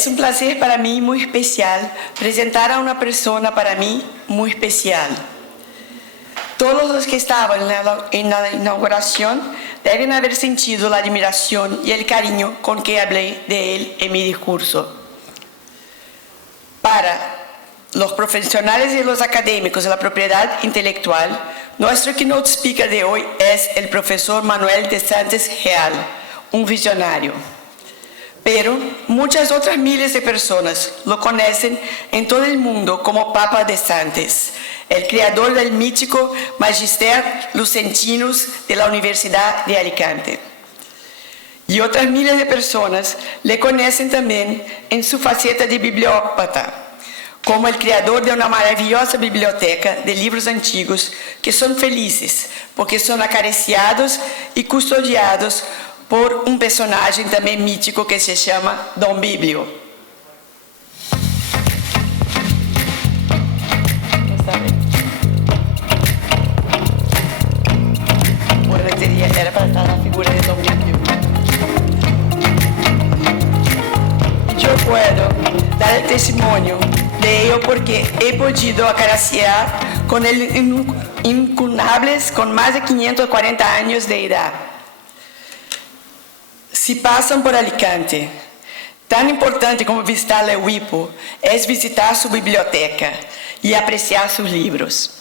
Es un placer para mí muy especial presentar a una persona para mí muy especial. Todos los que estaban en la inauguración deben haber sentido la admiración y el cariño con que hablé de él en mi discurso. Para los profesionales y los académicos de la propiedad intelectual, nuestro keynote speaker de hoy es el profesor Manuel de Santos Real, un visionario. Pero muchas otras miles de personas lo conocen en todo el mundo como Papa de Santos, el creador del mítico Magister Lucentinus de la Universidad de Alicante. Y otras miles de personas le conocen también en su faceta de bibliópata, como el creador de una maravillosa biblioteca de libros antiguos que son felices porque son acariciados y custodiados por un personaje también mítico que se llama Don Biblio. Bueno, era para estar la figura de Don Biblio. Y yo puedo dar el testimonio de ello porque he podido acariciar con él incunables con más de 540 años de edad. Si pasan por Alicante, tan importante como visitar la UIPO es visitar su biblioteca y apreciar sus libros.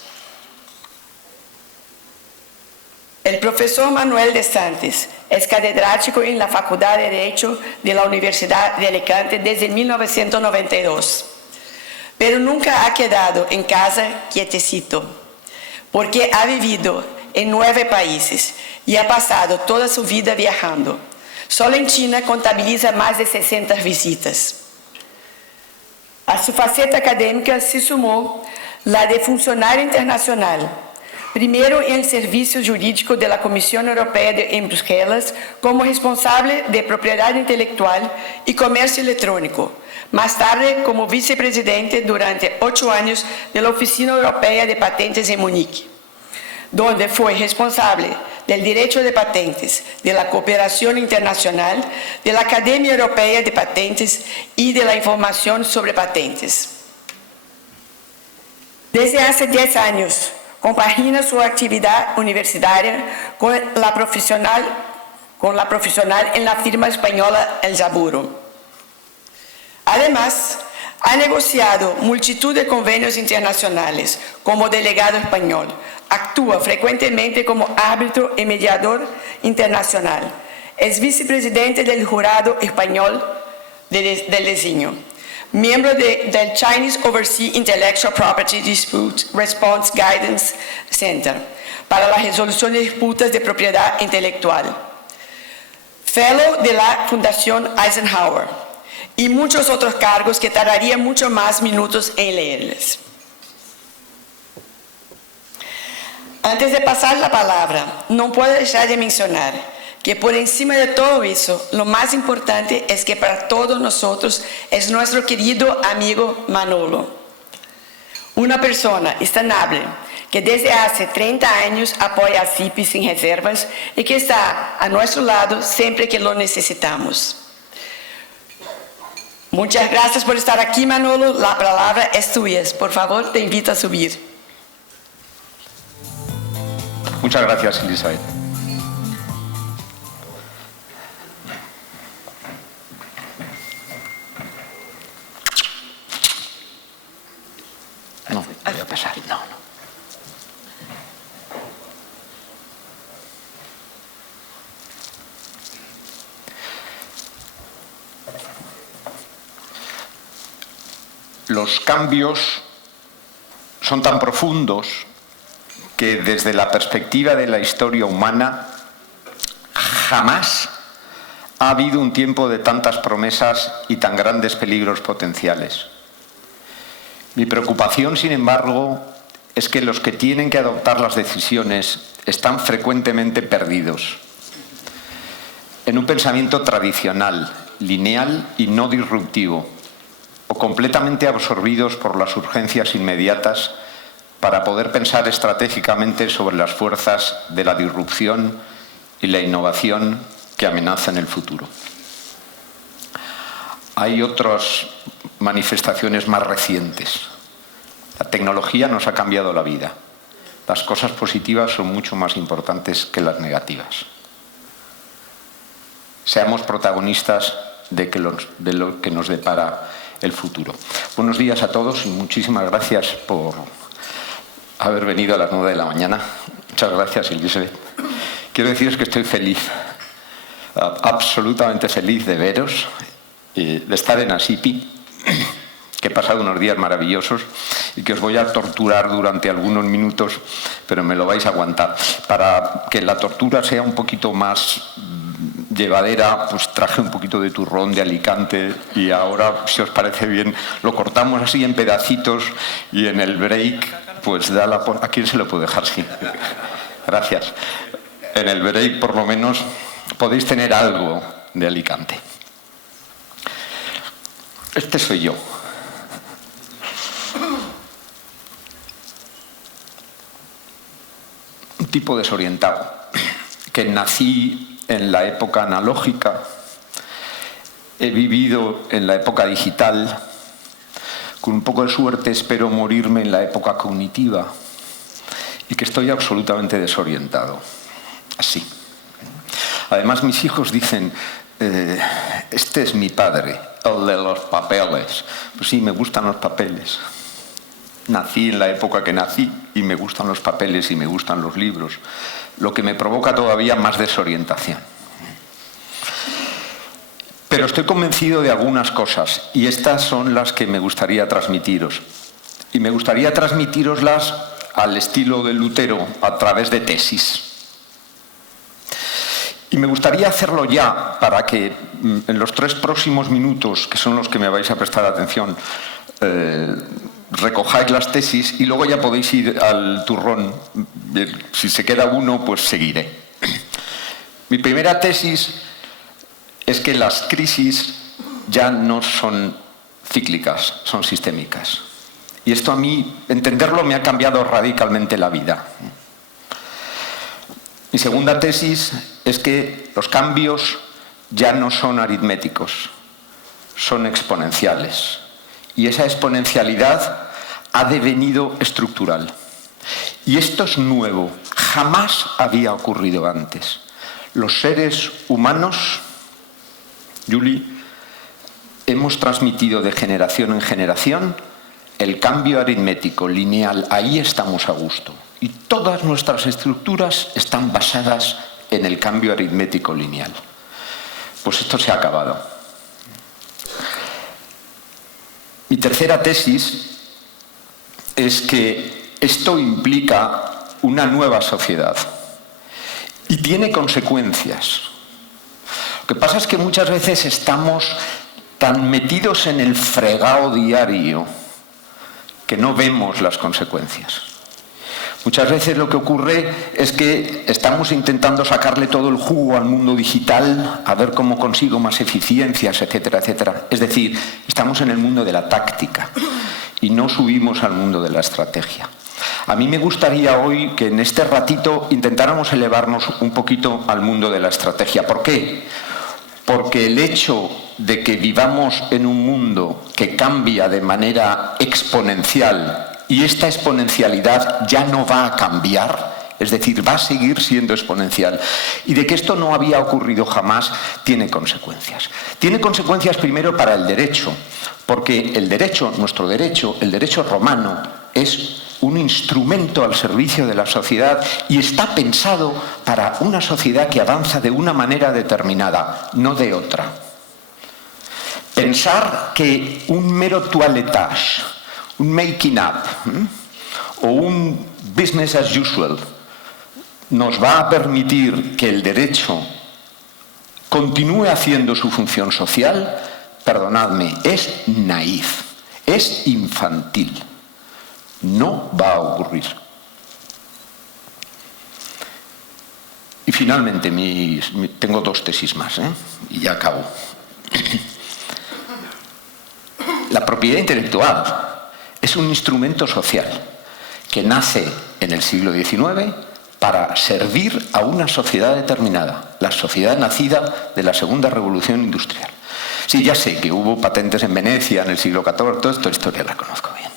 El profesor Manuel de Santos es catedrático en la Facultad de Derecho de la Universidad de Alicante desde 1992, pero nunca ha quedado en casa quietecito, porque ha vivido en 9 países y ha pasado toda su vida viajando. Solo en China contabiliza más de 60 visitas. A su faceta académica se sumó la de funcionario internacional, primero en el servicio jurídico de la Comisión Europea en Bruselas como responsable de propiedad intelectual y comercio electrónico, más tarde como vicepresidente durante 8 años de la Oficina Europea de Patentes en Múnich, donde fue responsable del derecho de patentes, de la cooperación internacional, de la Academia Europea de Patentes y de la información sobre patentes. Desde hace 10 años, compagina su actividad universitaria con la profesional en la firma española El Jaburo. Además, ha negociado multitud de convenios internacionales como delegado español. Actúa frecuentemente como árbitro y mediador internacional. Es vicepresidente del jurado español del designio. Miembro del Chinese Overseas Intellectual Property Dispute Response Guidance Center para la resolución de disputas de propiedad intelectual. Fellow de la Fundación Eisenhower. Y muchos otros cargos que tardaría mucho más minutos en leerles. Antes de pasar la palabra, no puedo dejar de mencionar que por encima de todo eso, lo más importante es que para todos nosotros es nuestro querido amigo Manolo. Una persona extrañable que desde hace 30 años apoya a CIPI sin reservas y que está a nuestro lado siempre que lo necesitamos. Muchas gracias por estar aquí, Manolo. La palabra es tuya. Por favor, te invito a subir. Muchas gracias, Elizabeth. No, voy a pasar. No. Los cambios son tan profundos que desde la perspectiva de la historia humana jamás ha habido un tiempo de tantas promesas y tan grandes peligros potenciales. Mi preocupación, sin embargo, es que los que tienen que adoptar las decisiones están frecuentemente perdidos en un pensamiento tradicional, lineal y no disruptivo, o completamente absorbidos por las urgencias inmediatas para poder pensar estratégicamente sobre las fuerzas de la disrupción y la innovación que amenazan el futuro. hay otras manifestaciones más recientes. La tecnología nos ha cambiado la vida. Las cosas positivas son mucho más importantes que las negativas. Seamos protagonistas de lo que nos depara el futuro. Buenos días a todos y muchísimas gracias por haber venido a las 9 de la mañana. Muchas gracias, Elizabeth. Quiero deciros que estoy feliz, absolutamente feliz de veros, de estar en Asipi, que he pasado unos días maravillosos y que os voy a torturar durante algunos minutos, pero me lo vais a aguantar. Para que la tortura sea un poquito más llevadera, pues traje un poquito de turrón de Alicante y ahora, si os parece bien, lo cortamos así en pedacitos y en el break, pues ¿a quién se lo puedo dejar? Sí. Gracias. En el break, por lo menos, podéis tener algo de Alicante. Este soy yo. Un tipo desorientado, que nací en la época analógica, he vivido en la época digital, con un poco de suerte espero morirme en la época cognitiva y que estoy absolutamente desorientado. Así. Además, mis hijos dicen, este es mi padre, el de los papeles. Pues sí, me gustan los papeles. Nací en la época que nací y me gustan los papeles y me gustan los libros, lo que me provoca todavía más desorientación. Pero estoy convencido de algunas cosas y estas son las que me gustaría transmitiros. Y me gustaría transmitiroslas al estilo de Lutero, a través de tesis. Y me gustaría hacerlo ya para que en los 3 próximos minutos, que son los que me vais a prestar atención, recojáis las tesis y luego ya podéis ir al turrón. Si se queda uno, pues seguiré. Mi primera tesis es que las crisis ya no son cíclicas, son sistémicas. Y esto a mí, entenderlo, me ha cambiado radicalmente la vida. Mi segunda tesis es que los cambios ya no son aritméticos, son exponenciales. Y esa exponencialidad ha devenido estructural. Y esto es nuevo, jamás había ocurrido antes. Los seres humanos, Julie, hemos transmitido de generación en generación el cambio aritmético lineal. Ahí estamos a gusto. Y todas nuestras estructuras están basadas en el cambio aritmético lineal. Pues esto se ha acabado. Mi tercera tesis es que esto implica una nueva sociedad y tiene consecuencias. Lo que pasa es que muchas veces estamos tan metidos en el fregado diario que no vemos las consecuencias. Muchas veces lo que ocurre es que estamos intentando sacarle todo el jugo al mundo digital, a ver cómo consigo más eficiencias, etcétera, etcétera. Es decir, estamos en el mundo de la táctica y no subimos al mundo de la estrategia. A mí me gustaría hoy que en este ratito intentáramos elevarnos un poquito al mundo de la estrategia. ¿Por qué? Porque el hecho de que vivamos en un mundo que cambia de manera exponencial y esta exponencialidad ya no va a cambiar, es decir, va a seguir siendo exponencial, y de que esto no había ocurrido jamás, tiene consecuencias. Tiene consecuencias primero para el derecho, porque el derecho, nuestro derecho, el derecho romano, es un instrumento al servicio de la sociedad y está pensado para una sociedad que avanza de una manera determinada, no de otra. Pensar que un mero toilettage, un making up o un business as usual nos va a permitir que el derecho continúe haciendo su función social, perdonadme, es naif, es infantil. No va a ocurrir. Y finalmente, tengo 2 tesis más, y ya acabo. La propiedad intelectual es un instrumento social que nace en el siglo XIX para servir a una sociedad determinada, la sociedad nacida de la Segunda Revolución Industrial. Sí, ya sé que hubo patentes en Venecia en el siglo XIV, toda esta historia la conozco bien.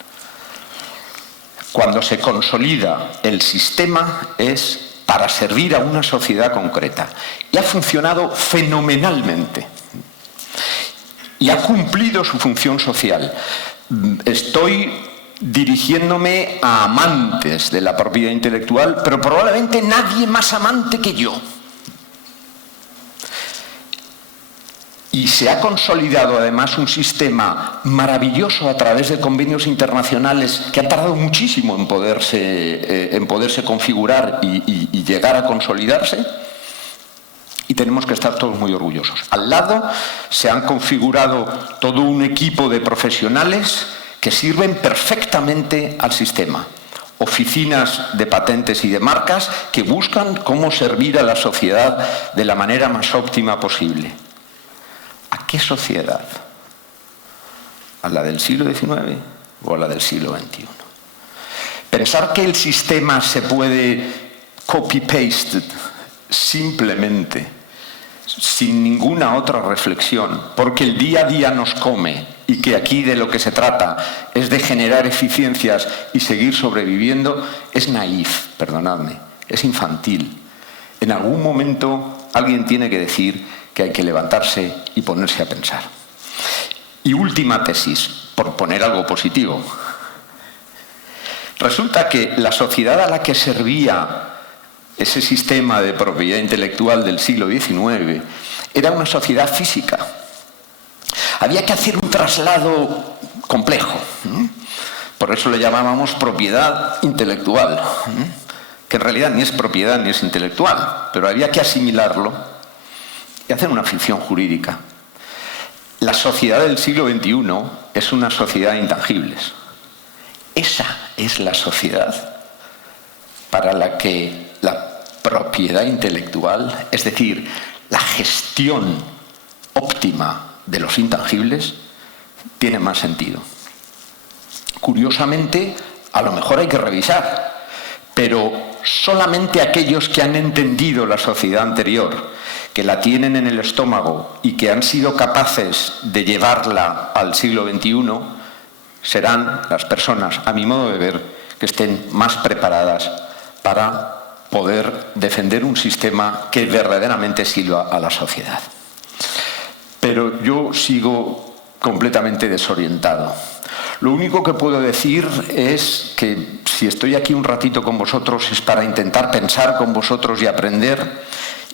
Cuando se consolida el sistema es para servir a una sociedad concreta. Y ha funcionado fenomenalmente. Y ha cumplido su función social. Estoy dirigiéndome a amantes de la propiedad intelectual, pero probablemente nadie más amante que yo. Y se ha consolidado además un sistema maravilloso a través de convenios internacionales que ha tardado muchísimo en poderse configurar y llegar a consolidarse. Y tenemos que estar todos muy orgullosos. Al lado se han configurado todo un equipo de profesionales que sirven perfectamente al sistema. Oficinas de patentes y de marcas que buscan cómo servir a la sociedad de la manera más óptima posible. ¿A qué sociedad? ¿A la del siglo XIX o a la del siglo XXI? Pensar que el sistema se puede copy-paste simplemente, sin ninguna otra reflexión, porque el día a día nos come y que aquí de lo que se trata es de generar eficiencias y seguir sobreviviendo, es naif, perdonadme, es infantil. En algún momento alguien tiene que decir que hay que levantarse y ponerse a pensar. Y última tesis, por poner algo positivo. Resulta que la sociedad a la que servía ese sistema de propiedad intelectual del siglo XIX era una sociedad física. Había que hacer un traslado complejo. Por eso le llamábamos propiedad intelectual, que en realidad ni es propiedad ni es intelectual, pero había que asimilarlo y hacer una ficción jurídica. La sociedad del siglo XXI es una sociedad de intangibles. Esa es la sociedad para la que la propiedad intelectual, es decir, la gestión óptima de los intangibles, tiene más sentido. Curiosamente, a lo mejor hay que revisar, pero solamente aquellos que han entendido la sociedad anterior, que la tienen en el estómago y que han sido capaces de llevarla al siglo XXI, serán las personas, a mi modo de ver, que estén más preparadas para poder defender un sistema que verdaderamente sirva a la sociedad. Pero yo sigo completamente desorientado. Lo único que puedo decir es que si estoy aquí un ratito con vosotros es para intentar pensar con vosotros y aprender,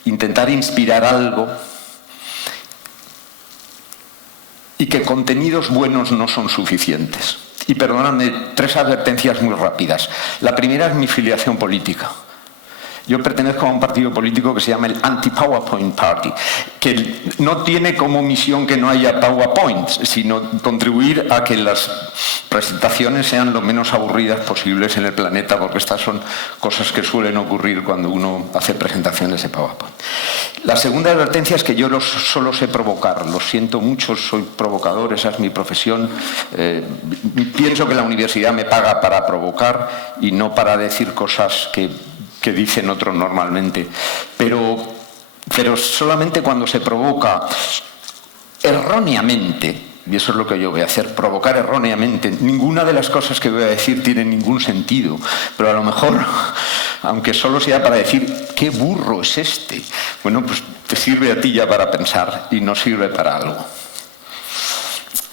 intentar inspirar algo, y que contenidos buenos no son suficientes. Y perdóname, 3 advertencias muy rápidas. La primera es mi filiación política. Yo pertenezco a un partido político que se llama el Anti-PowerPoint Party, que no tiene como misión que no haya PowerPoints, sino contribuir a que las presentaciones sean lo menos aburridas posibles en el planeta, porque estas son cosas que suelen ocurrir cuando uno hace presentaciones de PowerPoint. La segunda advertencia es que yo solo sé provocar. Lo siento mucho, soy provocador, esa es mi profesión. Pienso que la universidad me paga para provocar y no para decir cosas que dicen otros normalmente, pero solamente cuando se provoca erróneamente, y eso es lo que yo voy a hacer, provocar erróneamente. Ninguna de las cosas que voy a decir tiene ningún sentido, pero a lo mejor, aunque solo sea para decir qué burro es este, bueno, pues te sirve a ti ya para pensar y no sirve para algo.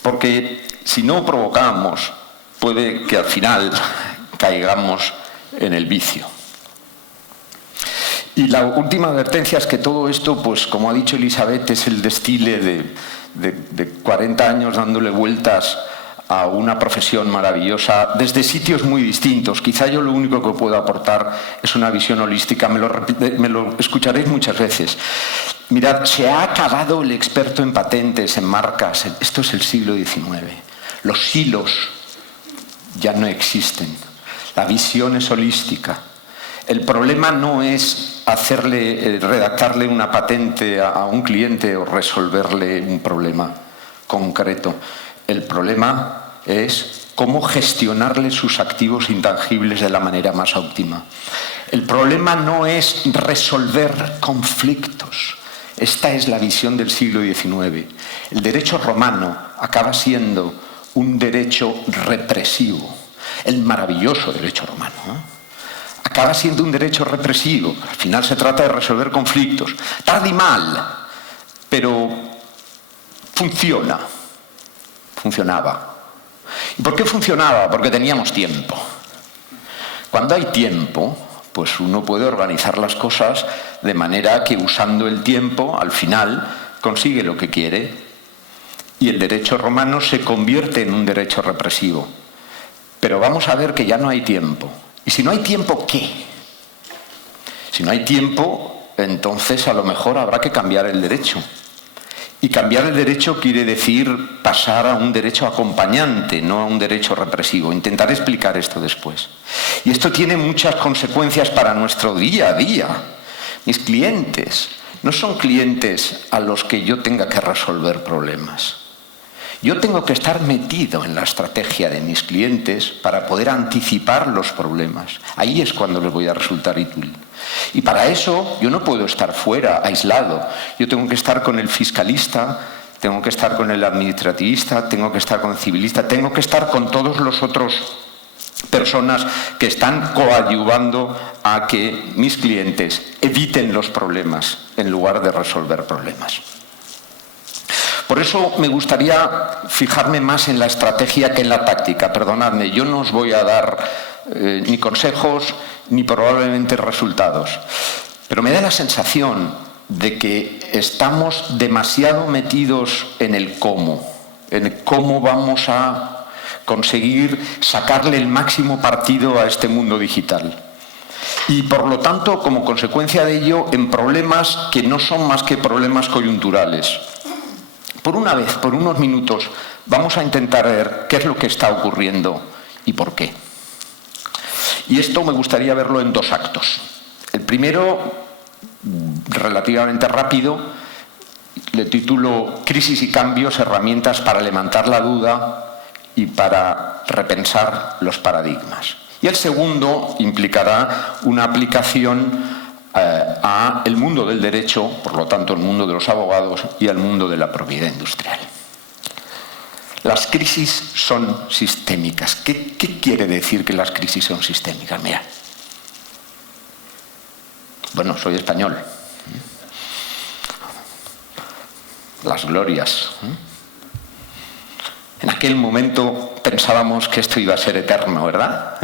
Porque si no provocamos, puede que al final caigamos en el vicio. Y la última advertencia es que todo esto, pues como ha dicho Elizabeth, es el destile de 40 años dándole vueltas a una profesión maravillosa desde sitios muy distintos. Quizá yo lo único que puedo aportar es una visión holística, me lo escucharéis muchas veces. Mirad, se ha acabado el experto en patentes, en marcas. Esto es el siglo XIX. Los silos ya no existen. La visión es holística. El problema no es redactarle una patente a un cliente o resolverle un problema concreto. El problema es cómo gestionarle sus activos intangibles de la manera más óptima. El problema no es resolver conflictos. Esta es la visión del siglo XIX. El derecho romano acaba siendo un derecho represivo, el maravilloso derecho romano, ¿no? Acaba siendo un derecho represivo. Al final se trata de resolver conflictos. Tarde y mal, pero funcionaba. ¿Y por qué funcionaba? Porque teníamos tiempo. Cuando hay tiempo, pues uno puede organizar las cosas de manera que usando el tiempo, al final, consigue lo que quiere. Y el derecho romano se convierte en un derecho represivo. Pero vamos a ver que ya no hay tiempo. ¿Y si no hay tiempo, qué? Si no hay tiempo, entonces a lo mejor habrá que cambiar el derecho. Y cambiar el derecho quiere decir pasar a un derecho acompañante, no a un derecho represivo. Intentaré explicar esto después. Y esto tiene muchas consecuencias para nuestro día a día. Mis clientes no son clientes a los que yo tenga que resolver problemas. Yo tengo que estar metido en la estrategia de mis clientes para poder anticipar los problemas. Ahí es cuando les voy a resultar útil. Y para eso yo no puedo estar fuera, aislado. Yo tengo que estar con el fiscalista, tengo que estar con el administrativista, tengo que estar con el civilista, tengo que estar con todos los otros personas que están coadyuvando a que mis clientes eviten los problemas en lugar de resolver problemas. Por eso me gustaría fijarme más en la estrategia que en la táctica. Perdonadme, yo no os voy a dar ni consejos ni probablemente resultados. Pero me da la sensación de que estamos demasiado metidos en el cómo vamos a conseguir sacarle el máximo partido a este mundo digital. Y por lo tanto, como consecuencia de ello, en problemas que no son más que problemas coyunturales. Por una vez, por unos minutos, vamos a intentar ver qué es lo que está ocurriendo y por qué. Y esto me gustaría verlo en dos actos. El primero, relativamente rápido, le titulo Crisis y cambios, herramientas para levantar la duda y para repensar los paradigmas. Y el segundo implicará una aplicación a el mundo del derecho, por lo tanto el mundo de los abogados y al mundo de la propiedad industrial. Las crisis son sistémicas. ¿Qué quiere decir que las crisis son sistémicas? Mira. Bueno, soy español. Las glorias. En aquel momento pensábamos que esto iba a ser eterno, ¿verdad?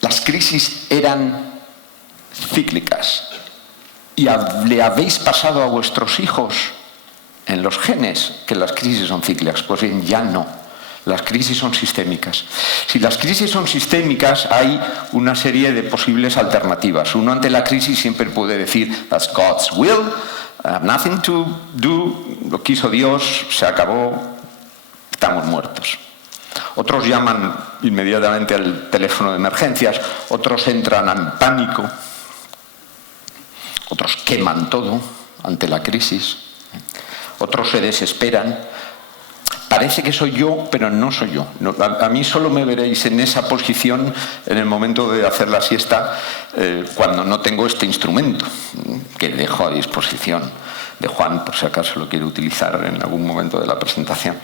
Las crisis eran cíclicas y le habéis pasado a vuestros hijos en los genes que las crisis son cíclicas. Pues bien, ya no. Las crisis son sistémicas. Si las crisis son sistémicas, hay una serie de posibles alternativas. Uno ante la crisis siempre puede decir, that's God's will, I have nothing to do, lo quiso Dios, se acabó, estamos muertos. Otros llaman inmediatamente al teléfono de emergencias, otros entran en pánico, otros queman todo ante la crisis, otros se desesperan. Parece que soy yo, pero no soy yo. A mí solo me veréis en esa posición en el momento de hacer la siesta, cuando no tengo este instrumento, que dejo a disposición de Juan, por si acaso lo quiere utilizar en algún momento de la presentación.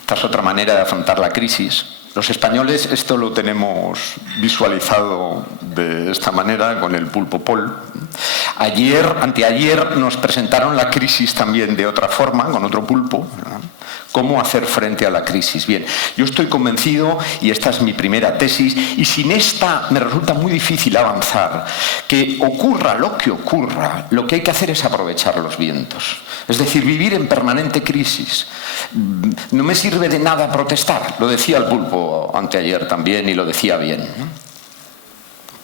Esta es otra manera de afrontar la crisis. Los españoles esto lo tenemos visualizado de esta manera con el pulpo Pol. Anteayer nos presentaron la crisis también de otra forma, con otro pulpo, ¿verdad? ¿Cómo hacer frente a la crisis? Bien, yo estoy convencido, y esta es mi primera tesis, y sin esta me resulta muy difícil avanzar, que ocurra lo que ocurra, lo que hay que hacer es aprovechar los vientos. Es decir, vivir en permanente crisis. No me sirve de nada protestar, lo decía el pulpo anteayer también y lo decía bien, ¿no?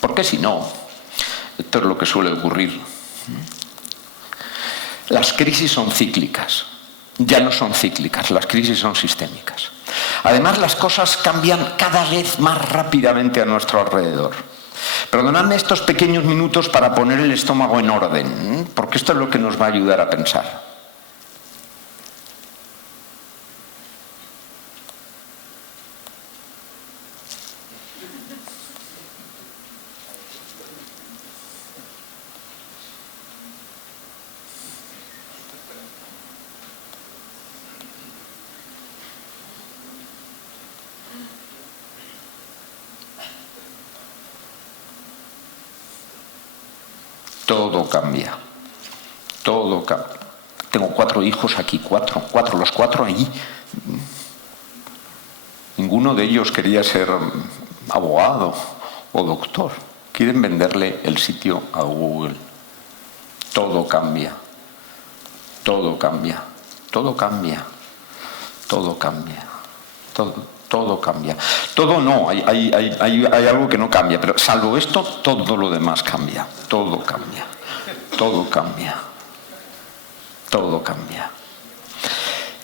Porque si no, esto es lo que suele ocurrir. Las crisis son cíclicas. Ya no son cíclicas, las crisis son sistémicas. Además, las cosas cambian cada vez más rápidamente a nuestro alrededor. Perdonadme estos pequeños minutos para poner el estómago en orden, porque esto es lo que nos va a ayudar a pensar. Todo cambia, todo cambia. Tengo 4 hijos aquí, los 4 allí. Ninguno de ellos quería ser abogado o doctor. Quieren venderle el sitio a Google. Todo cambia, todo cambia, todo cambia, todo cambia, todo cambia. Todo no, hay algo que no cambia, pero salvo esto, todo lo demás cambia. Todo cambia, todo cambia, todo cambia.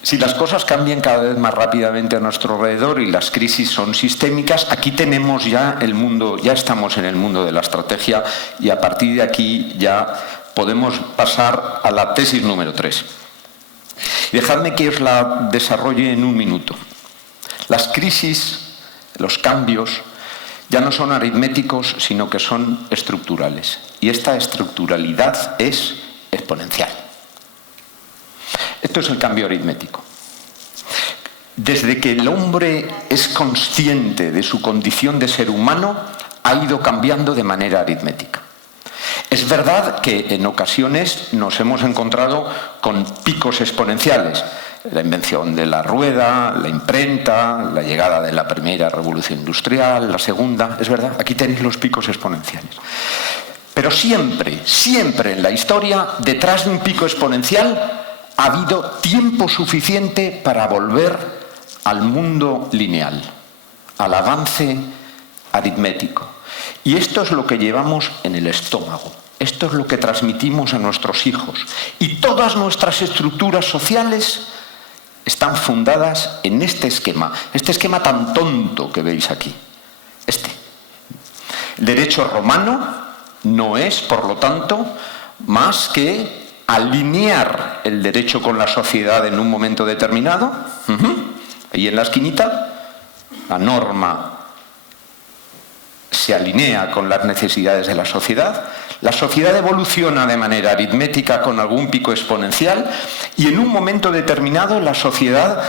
Si las cosas cambian cada vez más rápidamente a nuestro alrededor y las crisis son sistémicas, aquí tenemos ya el mundo, ya estamos en el mundo de la estrategia y a partir de aquí ya podemos pasar a la tesis número 3. Dejadme que os la desarrolle en un minuto. Las crisis, los cambios, ya no son aritméticos, sino que son estructurales. Y esta estructuralidad es exponencial. Esto es el cambio aritmético. Desde que el hombre es consciente de su condición de ser humano, ha ido cambiando de manera aritmética. Es verdad que en ocasiones nos hemos encontrado con picos exponenciales. La invención de la rueda, la imprenta, la llegada de la primera revolución industrial, la segunda, es verdad, aquí tenéis los picos exponenciales. Pero siempre, siempre en la historia, detrás de un pico exponencial, ha habido tiempo suficiente para volver al mundo lineal, al avance aritmético. Y esto es lo que llevamos en el estómago. Esto es lo que transmitimos a nuestros hijos. Y todas nuestras estructuras sociales están fundadas en este esquema tan tonto que veis aquí. El derecho romano no es, por lo tanto, más que alinear el derecho con la sociedad en un momento determinado. Ahí en la esquinita, la norma se alinea con las necesidades de la sociedad. La sociedad evoluciona de manera aritmética con algún pico exponencial y en un momento determinado la sociedad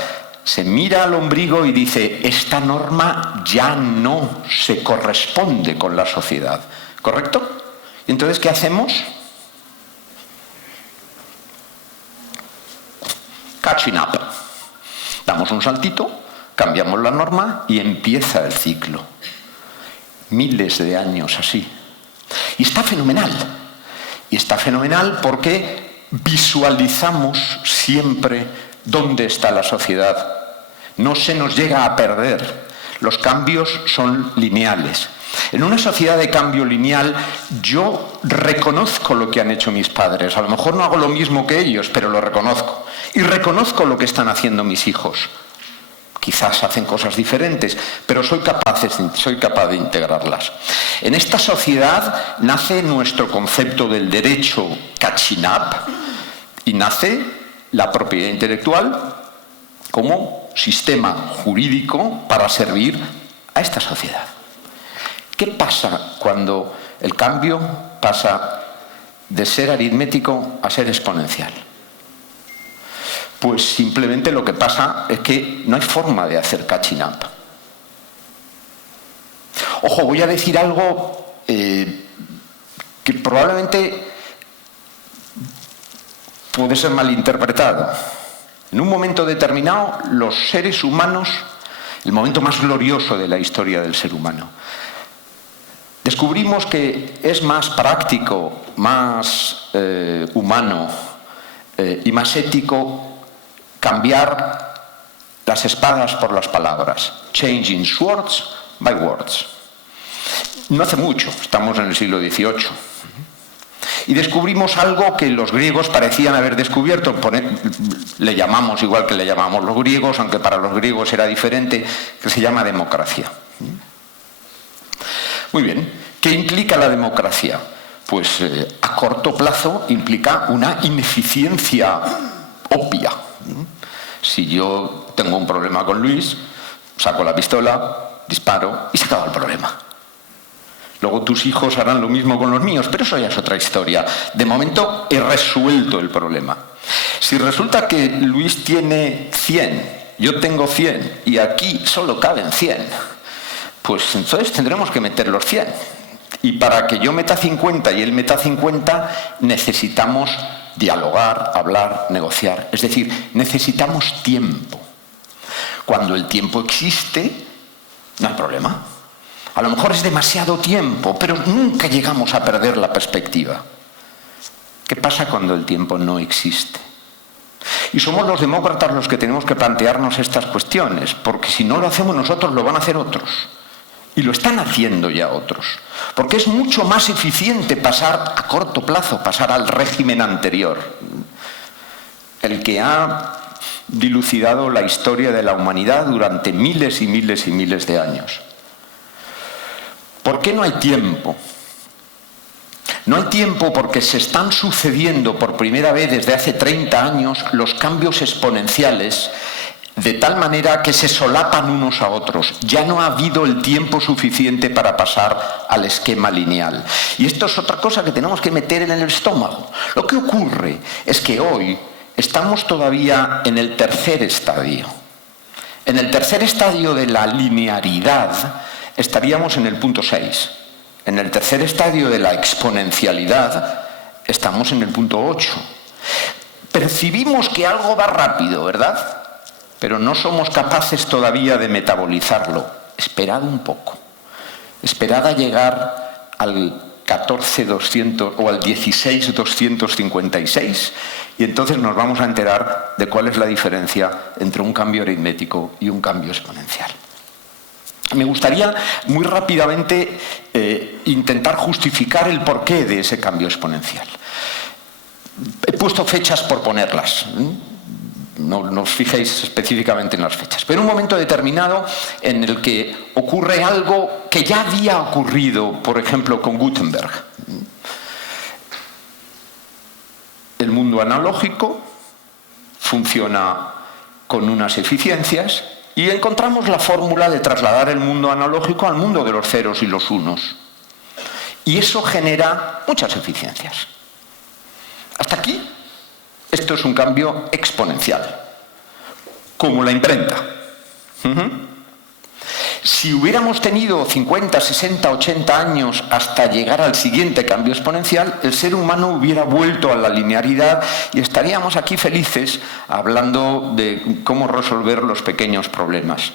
se mira al ombligo y dice: esta norma ya no se corresponde con la sociedad. ¿Correcto? ¿Y entonces qué hacemos? Catching up. Damos un saltito, cambiamos la norma y empieza el ciclo. Miles de años así. Y está fenomenal. Y está fenomenal porque visualizamos siempre dónde está la sociedad. No se nos llega a perder. Los cambios son lineales. En una sociedad de cambio lineal, yo reconozco lo que han hecho mis padres. A lo mejor no hago lo mismo que ellos, pero lo reconozco. Y reconozco lo que están haciendo mis hijos. Quizás hacen cosas diferentes, pero soy capaz de integrarlas. En esta sociedad nace nuestro concepto del derecho catching up y nace la propiedad intelectual como sistema jurídico para servir a esta sociedad. ¿Qué pasa cuando el cambio pasa de ser aritmético a ser exponencial? Pues simplemente lo que pasa es que no hay forma de hacer catching up. Ojo, voy a decir algo que probablemente puede ser malinterpretado. En un momento determinado, los seres humanos, el momento más glorioso de la historia del ser humano, descubrimos que es más práctico, más humano y más ético cambiar las espadas por las palabras. Changing swords by words. No hace mucho, estamos en el siglo XVIII. Y descubrimos algo que los griegos parecían haber descubierto. Le llamamos igual que le llamamos los griegos, aunque para los griegos era diferente, que se llama democracia. Muy bien. ¿Qué implica la democracia? Pues a corto plazo implica una ineficiencia obvia. Si yo tengo un problema con Luis, saco la pistola, disparo y se acaba el problema. Luego tus hijos harán lo mismo con los míos, pero eso ya es otra historia. De momento he resuelto el problema. Si resulta que Luis tiene 100, yo tengo 100 y aquí solo caben 100, pues entonces tendremos que meter los 100. Y para que yo meta 50 y él meta 50, necesitamos dialogar, hablar, negociar. Es decir, necesitamos tiempo. Cuando el tiempo existe, no hay problema. A lo mejor es demasiado tiempo, pero nunca llegamos a perder la perspectiva. ¿Qué pasa cuando el tiempo no existe? Y somos los demócratas los que tenemos que plantearnos estas cuestiones, porque si no lo hacemos nosotros, lo van a hacer otros. Y lo están haciendo ya otros. Porque es mucho más eficiente pasar a corto plazo, pasar al régimen anterior. El que ha dilucidado la historia de la humanidad durante miles y miles y miles de años. ¿Por qué no hay tiempo? No hay tiempo porque se están sucediendo por primera vez desde hace 30 años los cambios exponenciales de tal manera que se solapan unos a otros. Ya no ha habido el tiempo suficiente para pasar al esquema lineal. Y esto es otra cosa que tenemos que meter en el estómago. Lo que ocurre es que hoy estamos todavía en el tercer estadio. En el tercer estadio de la linearidad estaríamos en el punto 6. En el tercer estadio de la exponencialidad estamos en el punto 8. Percibimos que algo va rápido, ¿verdad? Pero no somos capaces todavía de metabolizarlo. Esperad un poco. Esperad a llegar al 14.200 o al 16.256 y entonces nos vamos a enterar de cuál es la diferencia entre un cambio aritmético y un cambio exponencial. Me gustaría muy rápidamente intentar justificar el porqué de ese cambio exponencial. He puesto fechas por ponerlas. No os fijéis específicamente en las fechas. Pero un momento determinado en el que ocurre algo que ya había ocurrido, por ejemplo, con Gutenberg. El mundo analógico funciona con unas eficiencias y encontramos la fórmula de trasladar el mundo analógico al mundo de los ceros y los unos. Y eso genera muchas eficiencias. Hasta aquí, esto es un cambio exponencial, como la imprenta. Si hubiéramos tenido 50, 60, 80 años hasta llegar al siguiente cambio exponencial, el ser humano hubiera vuelto a la linearidad y estaríamos aquí felices hablando de cómo resolver los pequeños problemas.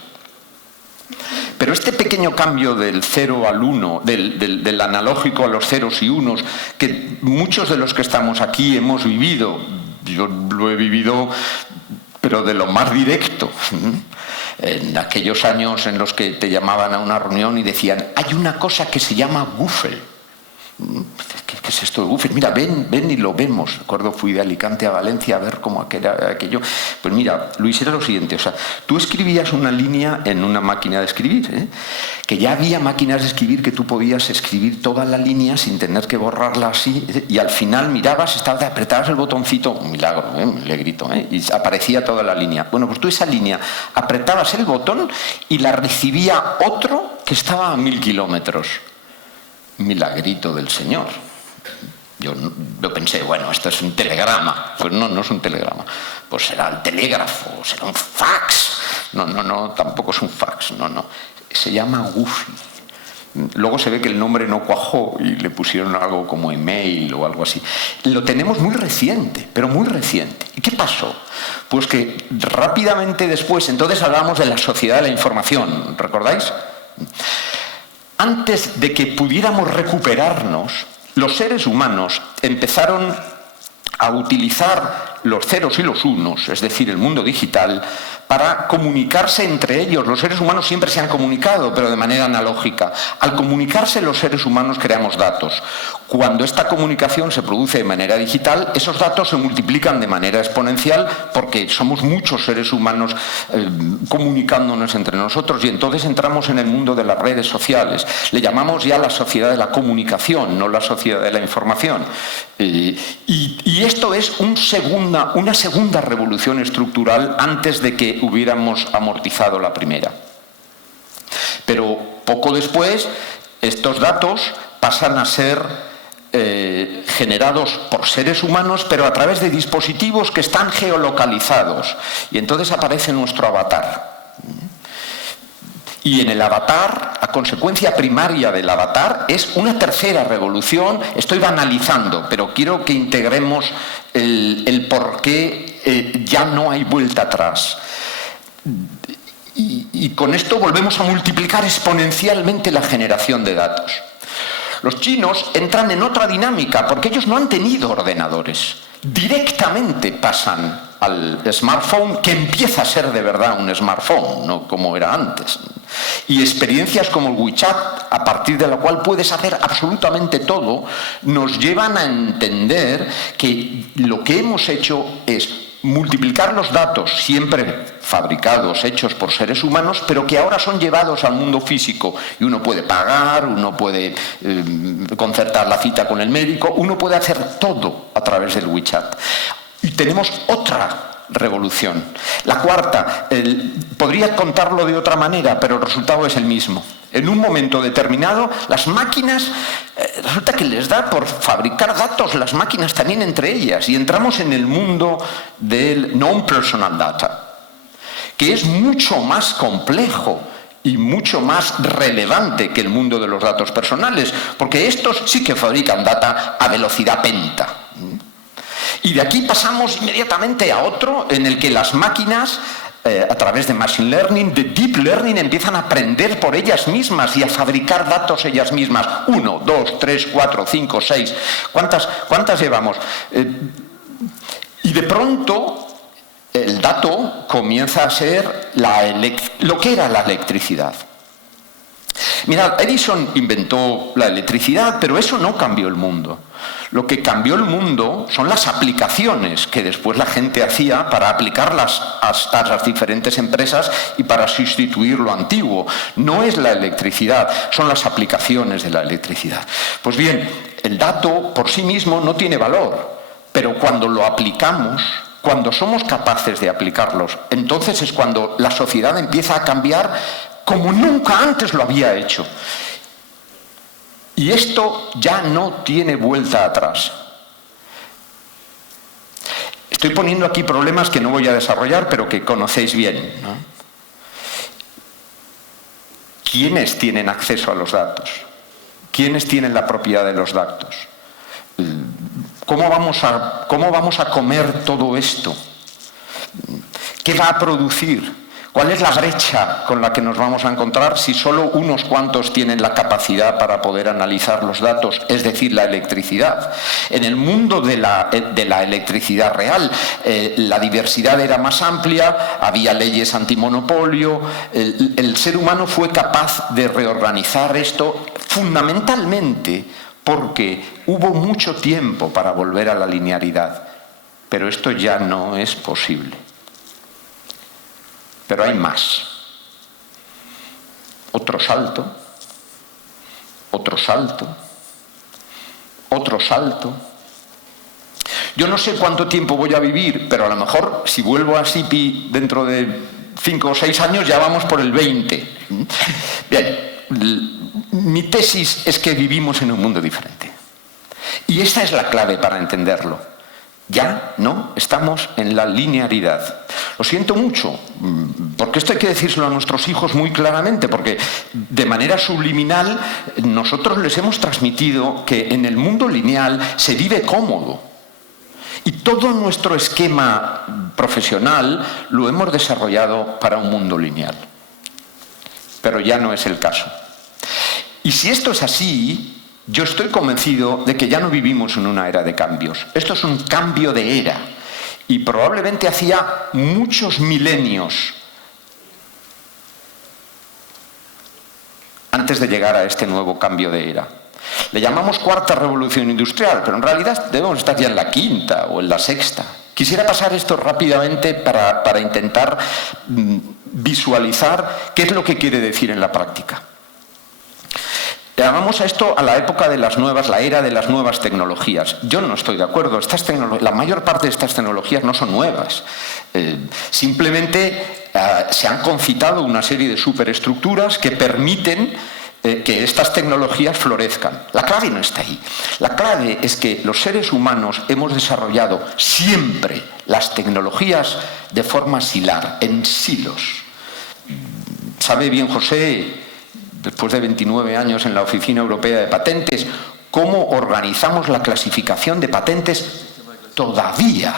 Pero este pequeño cambio del 0 al 1, del analógico a los ceros y unos, que muchos de los que estamos aquí hemos vivido, yo lo he vivido, pero de lo más directo. En aquellos años en los que te llamaban a una reunión y decían, hay una cosa que se llama Guffel. ¿Qué es esto de Guffel? Mira, ven y lo vemos. Recuerdo, fui de Alicante a Valencia a ver cómo era aquello. Pues mira, Luis, era lo siguiente. O sea, tú escribías una línea en una máquina de escribir, que ya había máquinas de escribir que tú podías escribir toda la línea sin tener que borrarla así, y al final mirabas, apretabas el botoncito, un milagro, le grito, y aparecía toda la línea. Bueno, pues tú esa línea apretabas el botón y la recibía otro que estaba a 1000 kilómetros. Milagrito del Señor. Yo pensé, bueno, esto es un telegrama. Pues no es un telegrama. Pues será el telégrafo, será un fax. No, tampoco es un fax, no. Se llama Guffy. Luego se ve que el nombre no cuajó y le pusieron algo como email o algo así. Lo tenemos muy reciente, pero muy reciente. ¿Y qué pasó? Pues que rápidamente después, entonces hablamos de la sociedad de la información, ¿recordáis? Antes de que pudiéramos recuperarnos, los seres humanos empezaron a utilizar los ceros y los unos, es decir, el mundo digital, para comunicarse entre ellos. Los seres humanos siempre se han comunicado, pero de manera analógica. Al comunicarse los seres humanos creamos datos. Cuando esta comunicación se produce de manera digital, esos datos se multiplican de manera exponencial porque somos muchos seres humanos comunicándonos entre nosotros, y entonces entramos en el mundo de las redes sociales. Le llamamos ya la sociedad de la comunicación, no la sociedad de la información. Y esto es una segunda revolución estructural antes de que hubiéramos amortizado la primera. Pero poco después, estos datos pasan a ser generados por seres humanos, pero a través de dispositivos que están geolocalizados. Y entonces aparece nuestro avatar. Y en el avatar, a consecuencia primaria del avatar, es una tercera revolución. Estoy banalizando, pero quiero que integremos el por qué ya no hay vuelta atrás. Y con esto volvemos a multiplicar exponencialmente la generación de datos. Los chinos entran en otra dinámica porque ellos no han tenido ordenadores. Directamente pasan al smartphone, que empieza a ser de verdad un smartphone, no como era antes. Y experiencias como el WeChat, a partir de la cual puedes hacer absolutamente todo, nos llevan a entender que lo que hemos hecho es multiplicar los datos, siempre fabricados, hechos por seres humanos, pero que ahora son llevados al mundo físico. Y uno puede pagar, uno puede concertar la cita con el médico, uno puede hacer todo a través del WeChat. Y tenemos otra revolución. La cuarta, podría contarlo de otra manera, pero el resultado es el mismo. En un momento determinado, las máquinas, resulta que les da por fabricar datos, las máquinas también entre ellas, y entramos en el mundo del non-personal data, que es mucho más complejo y mucho más relevante que el mundo de los datos personales, porque estos sí que fabrican data a velocidad penta. Y de aquí pasamos inmediatamente a otro en el que las máquinas, a través de Machine Learning, de Deep Learning, empiezan a aprender por ellas mismas y a fabricar datos ellas mismas. 1, 2, 3, 4, 5, 6. ¿Cuántas llevamos? Y de pronto el dato comienza a ser lo que era la electricidad. Mirad, Edison inventó la electricidad, pero eso no cambió el mundo. Lo que cambió el mundo son las aplicaciones que después la gente hacía para aplicarlas hasta las diferentes empresas y para sustituir lo antiguo. No es la electricidad, son las aplicaciones de la electricidad. Pues bien, el dato por sí mismo no tiene valor, pero cuando lo aplicamos, cuando somos capaces de aplicarlos, entonces es cuando la sociedad empieza a cambiar como nunca antes lo había hecho. Y esto ya no tiene vuelta atrás. Estoy poniendo aquí problemas que no voy a desarrollar, pero que conocéis bien, ¿no? ¿Quiénes tienen acceso a los datos? ¿Quiénes tienen la propiedad de los datos? ¿Cómo vamos a comer todo esto? ¿Qué va a producir? ¿Cuál es la brecha con la que nos vamos a encontrar si solo unos cuantos tienen la capacidad para poder analizar los datos, es decir, la electricidad? En el mundo de la electricidad real, la diversidad era más amplia, había leyes antimonopolio, el ser humano fue capaz de reorganizar esto fundamentalmente porque hubo mucho tiempo para volver a la linealidad, pero esto ya no es posible. Pero hay más. Otro salto, otro salto, otro salto. Yo no sé cuánto tiempo voy a vivir, pero a lo mejor si vuelvo a SIPI dentro de 5 o 6 años ya vamos por el 20. Bien, mi tesis es que vivimos en un mundo diferente. Y esta es la clave para entenderlo. Ya no estamos en la linealidad. Lo siento mucho, porque esto hay que decírselo a nuestros hijos muy claramente, porque de manera subliminal nosotros les hemos transmitido que en el mundo lineal se vive cómodo. Y todo nuestro esquema profesional lo hemos desarrollado para un mundo lineal. Pero ya no es el caso. Y si esto es así, yo estoy convencido de que ya no vivimos en una era de cambios. Esto es un cambio de era. y probablemente hacía muchos milenios antes de llegar a este nuevo cambio de era. Le llamamos cuarta revolución industrial, pero en realidad debemos estar ya en la quinta o en la sexta. Quisiera pasar esto rápidamente para intentar visualizar qué es lo que quiere decir en la práctica. Llamamos a esto a la época de las nuevas, la era de las nuevas tecnologías. Yo no estoy de acuerdo. La mayor parte de estas tecnologías no son nuevas. Simplemente se han concitado una serie de superestructuras que permiten que estas tecnologías florezcan. La clave no está ahí. La clave es que los seres humanos hemos desarrollado siempre las tecnologías de forma silar, en silos. Sabe bien José, después de 29 años en la Oficina Europea de Patentes, cómo organizamos la clasificación de patentes todavía.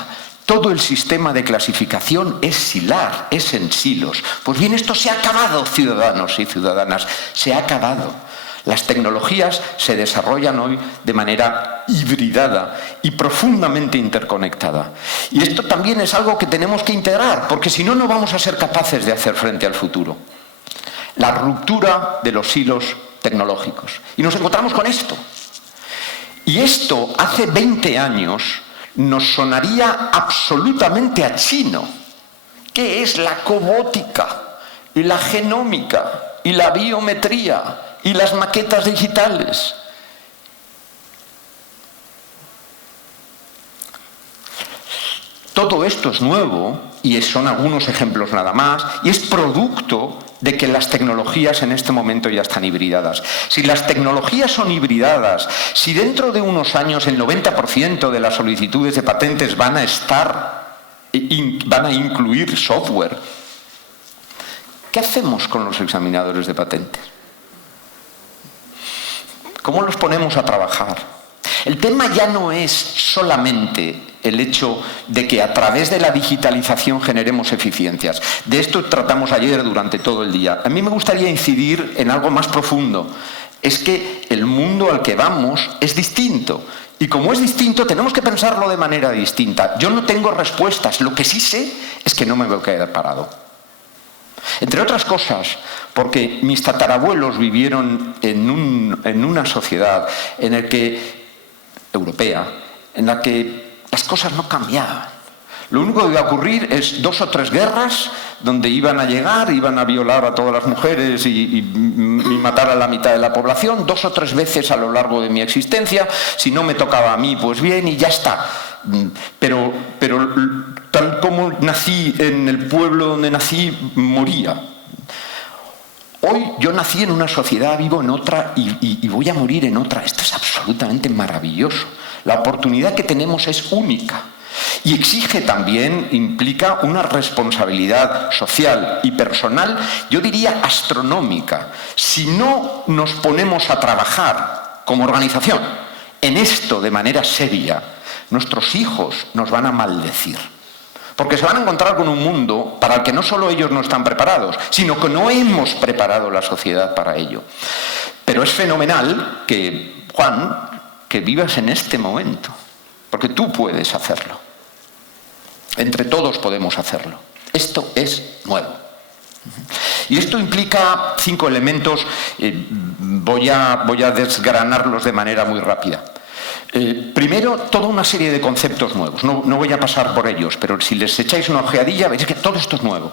Todo el sistema de clasificación es silar, es en silos. Pues bien, esto se ha acabado, ciudadanos y ciudadanas, se ha acabado. Las tecnologías se desarrollan hoy de manera hibridada y profundamente interconectada. Y esto también es algo que tenemos que integrar, porque si no, no vamos a ser capaces de hacer frente al futuro. La ruptura de los hilos tecnológicos. Y nos encontramos con esto. Y esto hace 20 años nos sonaría absolutamente a chino. ¿Qué es la cobótica y la genómica y la biometría y las maquetas digitales? Todo esto es nuevo y son algunos ejemplos nada más, y es producto de que las tecnologías en este momento ya están hibridadas. Si las tecnologías son hibridadas, si dentro de unos años el 90% de las solicitudes de patentes van a incluir software, ¿qué hacemos con los examinadores de patentes? ¿Cómo los ponemos a trabajar? El tema ya no es solamente el hecho de que a través de la digitalización generemos eficiencias. De esto tratamos ayer durante todo el día. A mí me gustaría incidir en algo más profundo. Es que el mundo al que vamos es distinto. Y como es distinto, tenemos que pensarlo de manera distinta. Yo no tengo respuestas. Lo que sí sé es que no me voy a quedar parado. Entre otras cosas, porque mis tatarabuelos vivieron en una sociedad europea, en la que las cosas no cambiaban. Lo único que iba a ocurrir es 2 o 3 guerras donde iban a llegar, iban a violar a todas las mujeres y matar a la mitad de la población 2 o 3 veces a lo largo de mi existencia. Si no me tocaba a mí, pues bien, y ya está. Pero tal como nací en el pueblo donde nací, moría. Hoy yo nací en una sociedad, vivo en otra y voy a morir en otra. Esto es absolutamente maravilloso. La oportunidad que tenemos es única y exige también, implica una responsabilidad social y personal, yo diría astronómica. Si no nos ponemos a trabajar como organización en esto de manera seria, nuestros hijos nos van a maldecir. Porque se van a encontrar con un mundo para el que no solo ellos no están preparados, sino que no hemos preparado la sociedad para ello. Pero es fenomenal que, Juan, que vivas en este momento, porque tú puedes hacerlo. Entre todos podemos hacerlo. Esto es nuevo. Y esto implica 5 elementos. Voy a desgranarlos de manera muy rápida. Primero, toda una serie de conceptos nuevos. No voy a pasar por ellos, pero si les echáis una ojeadilla veréis que todo esto es nuevo.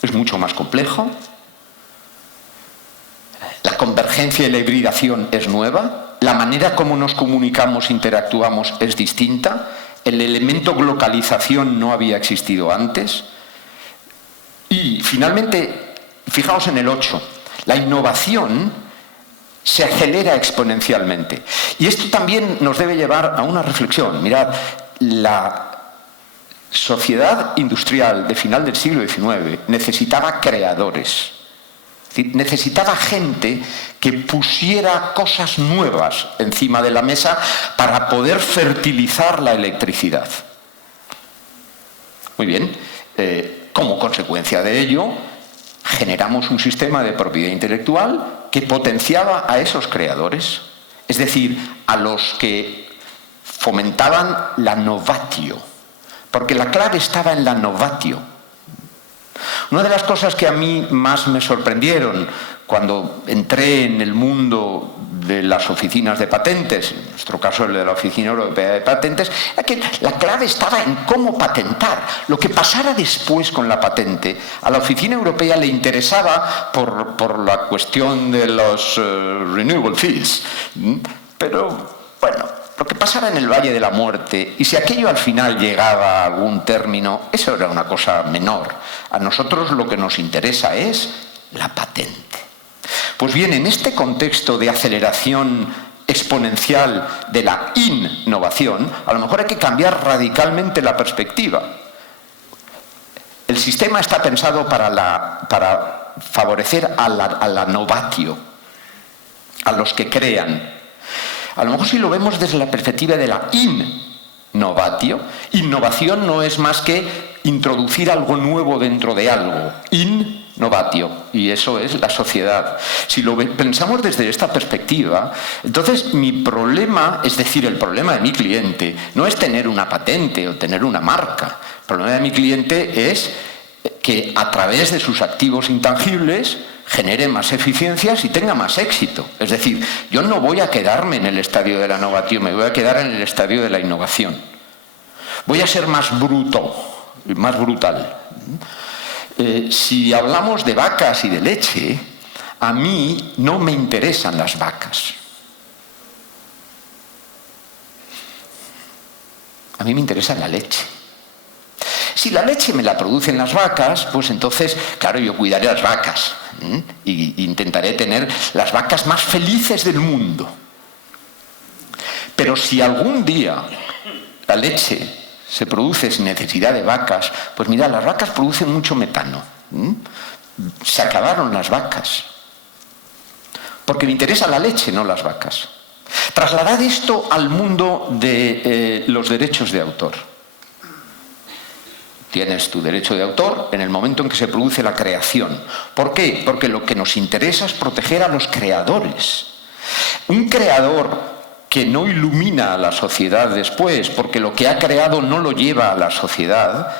Es mucho más complejo. La convergencia y la hibridación es nueva. La manera como nos comunicamos, interactuamos es distinta. El elemento globalización no había existido antes. Y finalmente, fijaos en el 8. La innovación se acelera exponencialmente. Y esto también nos debe llevar a una reflexión. Mirad, la sociedad industrial de final del siglo XIX necesitaba creadores. Necesitaba gente que pusiera cosas nuevas encima de la mesa para poder fertilizar la electricidad. Muy bien. Como consecuencia de ello, generamos un sistema de propiedad intelectual que potenciaba a esos creadores, es decir, a los que fomentaban la novatio, porque la clave estaba en la novatio. Una de las cosas que a mí más me sorprendieron cuando entré en el mundo de las oficinas de patentes, en nuestro caso el de la Oficina Europea de Patentes, era que la clave estaba en cómo patentar. Lo que pasara después con la patente, a la Oficina Europea le interesaba por la cuestión de los renewable fees. Pero, bueno, lo que pasara en el Valle de la Muerte, y si aquello al final llegaba a algún término, eso era una cosa menor. A nosotros lo que nos interesa es la patente. Pues bien, en este contexto de aceleración exponencial de la innovación, a lo mejor hay que cambiar radicalmente la perspectiva. El sistema está pensado para favorecer a la novatio, a los que crean. A lo mejor si lo vemos desde la perspectiva de la innovatio, innovación no es más que introducir algo nuevo dentro de algo. Innovatio, y eso es la sociedad. Si lo pensamos desde esta perspectiva, entonces mi problema, es decir, el problema de mi cliente, no es tener una patente o tener una marca. El problema de mi cliente es que a través de sus activos intangibles genere más eficiencias y tenga más éxito. Es decir, yo no voy a quedarme en el estadio de la innovación, me voy a quedar en el estadio de la innovación. Voy a ser más bruto, más brutal. Si hablamos de vacas y de leche, a mí no me interesan las vacas. A mí me interesa la leche. Si la leche me la producen las vacas, pues entonces, claro, yo cuidaré las vacas y intentaré tener las vacas más felices del mundo. Pero si algún día la leche se produce sin necesidad de vacas, pues mira, las vacas producen mucho metano. Se acabaron las vacas. Porque me interesa la leche, no las vacas. Trasladad esto al mundo de los derechos de autor. Tienes tu derecho de autor en el momento en que se produce la creación. ¿Por qué? Porque lo que nos interesa es proteger a los creadores. Un creador que no ilumina a la sociedad después, porque lo que ha creado no lo lleva a la sociedad,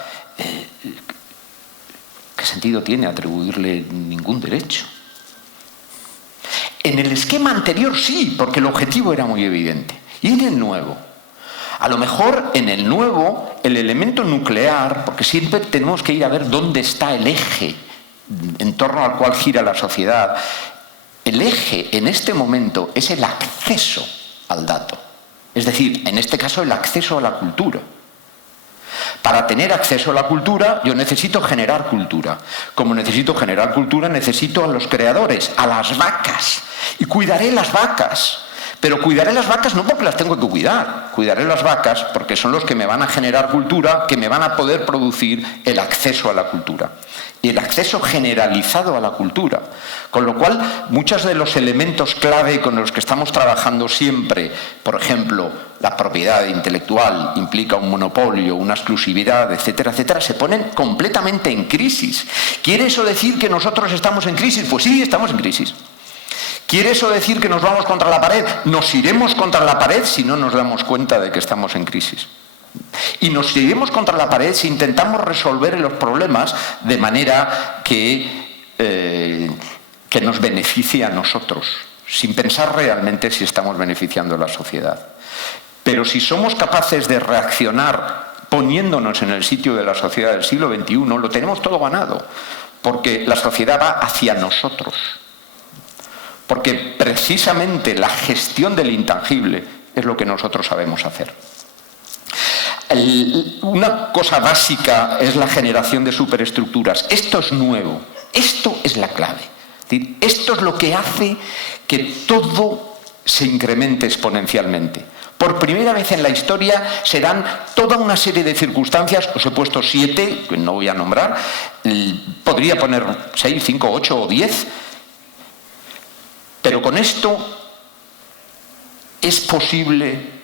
¿qué sentido tiene atribuirle ningún derecho? En el esquema anterior sí, porque el objetivo era muy evidente. Y en el nuevo, a lo mejor en el nuevo, el elemento nuclear, porque siempre tenemos que ir a ver dónde está el eje en torno al cual gira la sociedad. El eje en este momento es el acceso al dato. Es decir, en este caso el acceso a la cultura. Para tener acceso a la cultura, yo necesito generar cultura. Como necesito generar cultura, necesito a los creadores, a las vacas. Y cuidaré las vacas. Pero cuidaré las vacas no porque las tengo que cuidar. Cuidaré las vacas porque son los que me van a generar cultura, que me van a poder producir el acceso a la cultura. Y el acceso generalizado a la cultura. Con lo cual, muchos de los elementos clave con los que estamos trabajando siempre, por ejemplo, la propiedad intelectual implica un monopolio, una exclusividad, etcétera, etcétera, se ponen completamente en crisis. ¿Quiere eso decir que nosotros estamos en crisis? Pues sí, estamos en crisis. ¿Quiere eso decir que nos vamos contra la pared? Nos iremos contra la pared si no nos damos cuenta de que estamos en crisis. Y nos iremos contra la pared si intentamos resolver los problemas de manera que nos beneficie a nosotros, sin pensar realmente si estamos beneficiando a la sociedad. Pero si somos capaces de reaccionar poniéndonos en el sitio de la sociedad del siglo XXI, lo tenemos todo ganado, porque la sociedad va hacia nosotros. Porque precisamente la gestión del intangible es lo que nosotros sabemos hacer. Una cosa básica es la generación de superestructuras. Esto es nuevo, esto es la clave. Es decir, esto es lo que hace que todo se incremente exponencialmente. Por primera vez en la historia se dan toda una serie de circunstancias, os he puesto 7, que no voy a nombrar, podría poner 6, 5, 8 o 10, pero con esto es posible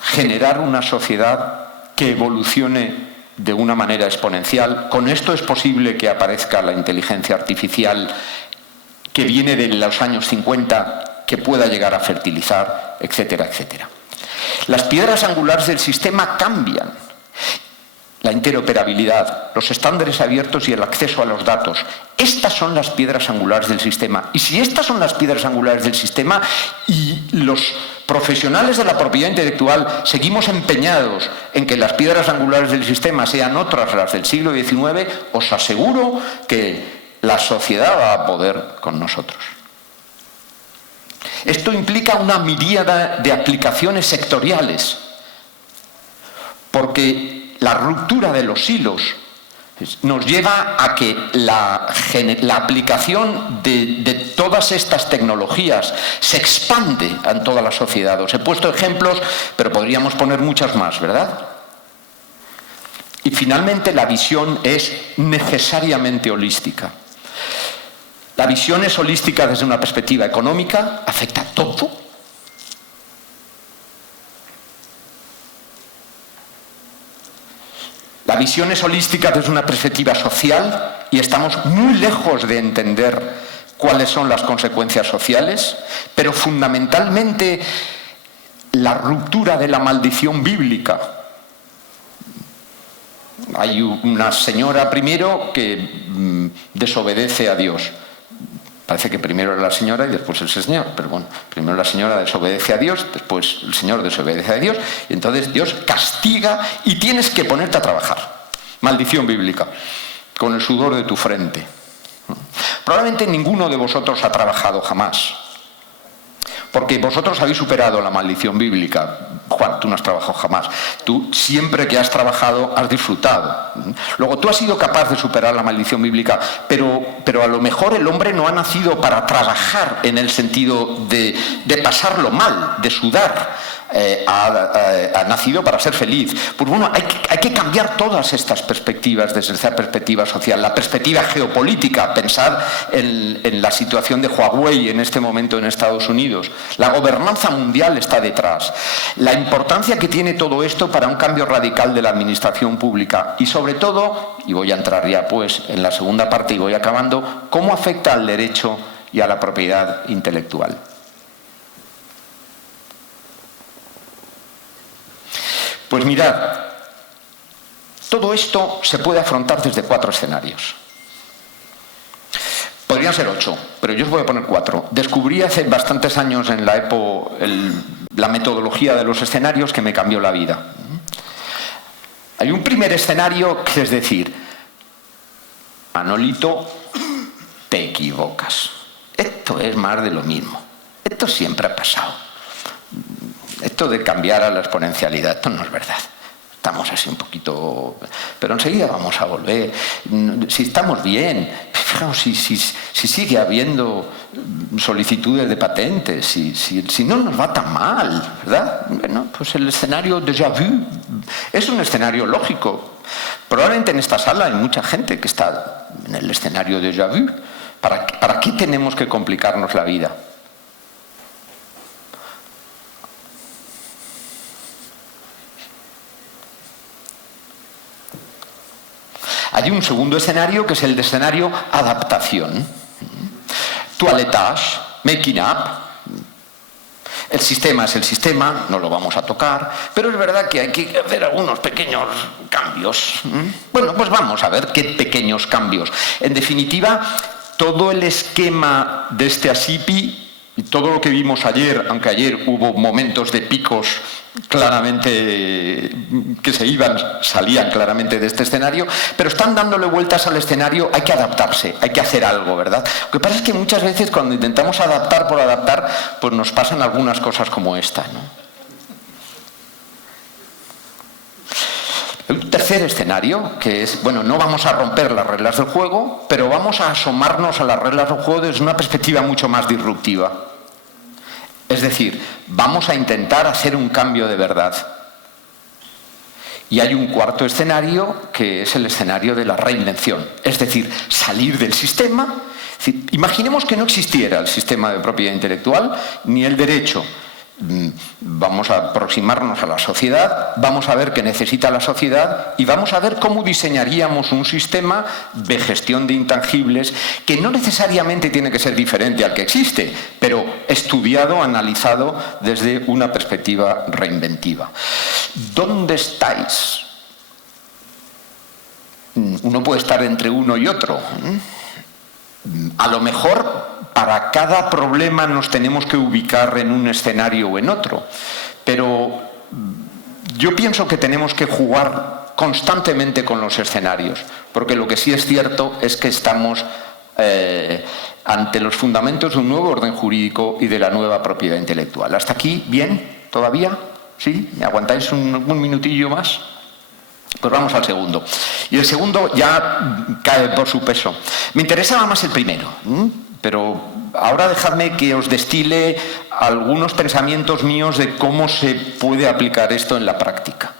generar una sociedad que evolucione de una manera exponencial. Con esto es posible que aparezca la inteligencia artificial que viene de los años 50, que pueda llegar a fertilizar, etcétera, etcétera. Las piedras angulares del sistema cambian. La interoperabilidad, los estándares abiertos y el acceso a los datos. Estas son las piedras angulares del sistema. Y si estas son las piedras angulares del sistema y los profesionales de la propiedad intelectual seguimos empeñados en que las piedras angulares del sistema sean otras las del siglo XIX, os aseguro que la sociedad va a poder con nosotros. Esto implica una miríada de aplicaciones sectoriales, porque la ruptura de los hilos nos lleva a que la aplicación de todas estas tecnologías se expande en toda la sociedad. Os he puesto ejemplos, pero podríamos poner muchas más, ¿verdad? Y finalmente la visión es necesariamente holística. La visión es holística desde una perspectiva económica, afecta a todo. La visión es holística desde una perspectiva social y estamos muy lejos de entender cuáles son las consecuencias sociales, pero fundamentalmente la ruptura de la maldición bíblica. Hay una señora primero que desobedece a Dios. Parece que primero era la señora y después el señor, pero bueno, primero la señora desobedece a Dios, después el señor desobedece a Dios, y entonces Dios castiga y tienes que ponerte a trabajar. Maldición bíblica, con el sudor de tu frente. Probablemente ninguno de vosotros ha trabajado jamás, porque vosotros habéis superado la maldición bíblica. Juan, tú no has trabajado jamás. Tú siempre que has trabajado has disfrutado. Luego tú has sido capaz de superar la maldición bíblica, pero a lo mejor el hombre no ha nacido para trabajar en el sentido de pasarlo mal, de sudar. Ha nacido para ser feliz. Pues bueno, hay que cambiar todas estas perspectivas desde esa perspectiva social. La perspectiva geopolítica, pensad en la situación de Huawei en este momento en Estados Unidos. La gobernanza mundial está detrás. La importancia que tiene todo esto para un cambio radical de la administración pública y sobre todo, y voy a entrar ya pues en la segunda parte y voy acabando, cómo afecta al derecho y a la propiedad intelectual. Pues mirad, todo esto se puede afrontar desde 4 escenarios. Podrían ser 8, pero yo os voy a poner 4. Descubrí hace bastantes años en la EPO la metodología de los escenarios que me cambió la vida. Hay un primer escenario que es decir, Manolito, te equivocas. Esto es más de lo mismo. Esto siempre ha pasado. Esto de cambiar a la exponencialidad, esto no es verdad. Estamos así un poquito... Pero enseguida vamos a volver. Si estamos bien, fijaos, si sigue habiendo solicitudes de patentes, si no nos va tan mal, ¿verdad? Bueno, pues el escenario déjà vu es un escenario lógico. Probablemente en esta sala hay mucha gente que está en el escenario déjà vu. ¿Para qué tenemos que complicarnos la vida? Hay un segundo escenario que es el de escenario adaptación. Toilettage, making up. El sistema es el sistema, no lo vamos a tocar, pero es verdad que hay que hacer algunos pequeños cambios. Bueno, pues vamos a ver qué pequeños cambios. En definitiva, todo el esquema de este ASIPI y todo lo que vimos ayer, aunque ayer hubo momentos de picos claramente que salían claramente de este escenario, pero están dándole vueltas al escenario, hay que adaptarse, hay que hacer algo, ¿verdad? Lo que pasa es que muchas veces cuando intentamos adaptar por adaptar, pues nos pasan algunas cosas como esta, ¿no? El tercer escenario, que es, bueno, no vamos a romper las reglas del juego, pero vamos a asomarnos a las reglas del juego desde una perspectiva mucho más disruptiva. Es decir, vamos a intentar hacer un cambio de verdad. Y hay un cuarto escenario que es el escenario de la reinvención. Es decir, salir del sistema. Es decir, imaginemos que no existiera el sistema de propiedad intelectual ni el derecho. Vamos a aproximarnos a la sociedad, vamos a ver qué necesita la sociedad y vamos a ver cómo diseñaríamos un sistema de gestión de intangibles que no necesariamente tiene que ser diferente al que existe, pero estudiado, analizado desde una perspectiva reinventiva. ¿Dónde estáis? Uno puede estar entre uno y otro. A lo mejor para cada problema nos tenemos que ubicar en un escenario o en otro, pero yo pienso que tenemos que jugar constantemente con los escenarios, porque lo que sí es cierto es que estamos ante los fundamentos de un nuevo orden jurídico y de la nueva propiedad intelectual. ¿Hasta aquí bien? ¿Todavía? ¿Sí? ¿Me aguantáis un minutillo más? Pues vamos al segundo. Y el segundo ya cae por su peso. Me interesaba más el primero, pero ahora dejadme que os destile algunos pensamientos míos de cómo se puede aplicar esto en la práctica.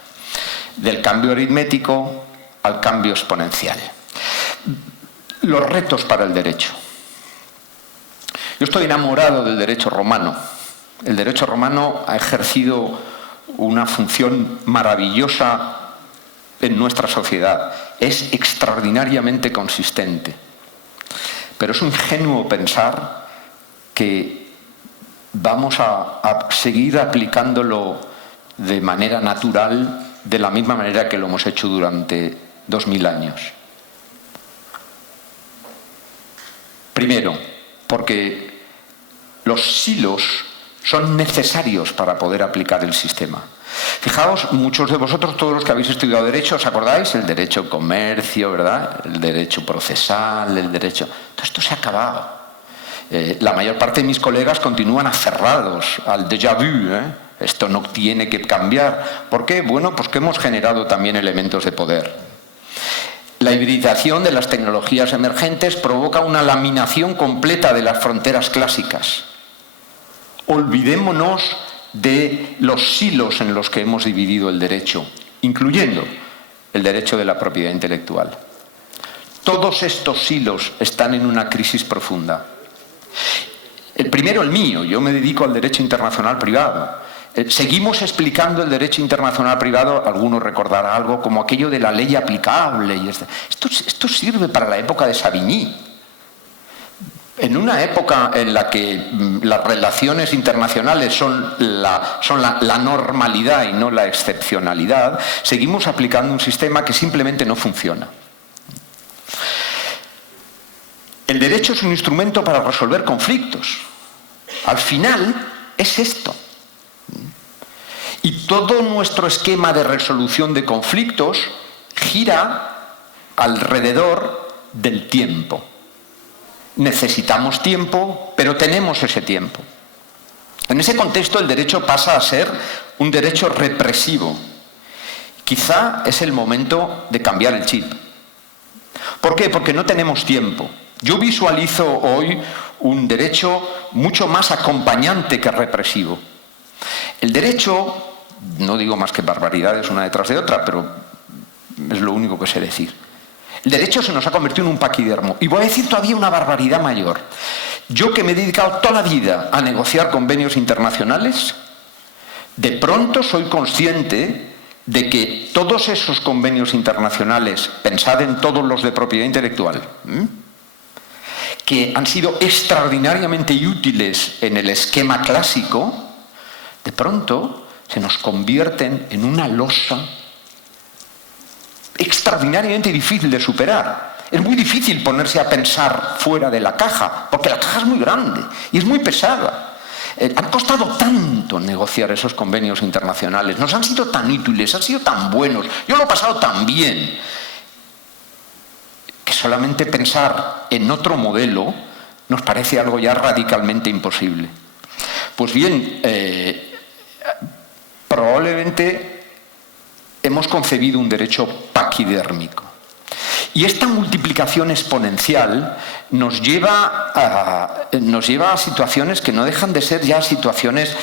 Del cambio aritmético al cambio exponencial. Los retos para el derecho. Yo estoy enamorado del derecho romano. El derecho romano ha ejercido una función maravillosa en nuestra sociedad. Es extraordinariamente consistente. Pero es ingenuo pensar que vamos a seguir aplicándolo de manera natural, de la misma manera que lo hemos hecho durante 2000 años. Primero, porque los silos son necesarios para poder aplicar el sistema. Fijaos, muchos de vosotros, todos los que habéis estudiado Derecho, ¿os acordáis? El derecho comercio, ¿verdad? El derecho procesal, el derecho... Todo esto se ha acabado. La mayor parte de mis colegas continúan aferrados al déjà vu, Esto no tiene que cambiar. ¿Por qué? Bueno, pues que hemos generado también elementos de poder. La hibridación de las tecnologías emergentes provoca una laminación completa de las fronteras clásicas. Olvidémonos de los silos en los que hemos dividido el derecho, incluyendo el derecho de la propiedad intelectual. Todos estos silos están en una crisis profunda. El primero, el mío. Yo me dedico al derecho internacional privado. Seguimos explicando el derecho internacional privado, algunos recordarán algo como aquello de la ley aplicable. Y esto sirve para la época de Savigny. En una época en la que las relaciones internacionales son la normalidad y no la excepcionalidad, seguimos aplicando un sistema que simplemente no funciona. El derecho es un instrumento para resolver conflictos. Al final es esto. Y todo nuestro esquema de resolución de conflictos gira alrededor del tiempo. Necesitamos tiempo, pero tenemos ese tiempo. En ese contexto el derecho pasa a ser un derecho represivo. Quizá es el momento de cambiar el chip. ¿Por qué? Porque no tenemos tiempo. Yo visualizo hoy un derecho mucho más acompañante que represivo. El derecho, no digo más que barbaridades una detrás de otra, pero es lo único que sé decir. El derecho se nos ha convertido en un paquidermo. Y voy a decir todavía una barbaridad mayor. Yo, que me he dedicado toda la vida a negociar convenios internacionales, de pronto soy consciente de que todos esos convenios internacionales, pensad en todos los de propiedad intelectual, que han sido extraordinariamente útiles en el esquema clásico, de pronto se nos convierten en una losa extraordinariamente difícil de superar. Es muy difícil ponerse a pensar fuera de la caja, porque la caja es muy grande y es muy pesada. Han costado tanto negociar esos convenios internacionales, nos han sido tan útiles, han sido tan buenos, yo lo he pasado tan bien, que solamente pensar en otro modelo nos parece algo ya radicalmente imposible. Pues bien, probablemente hemos concebido un derecho paquidérmico. Y esta multiplicación exponencial nos lleva a situaciones que no dejan de ser ya situaciones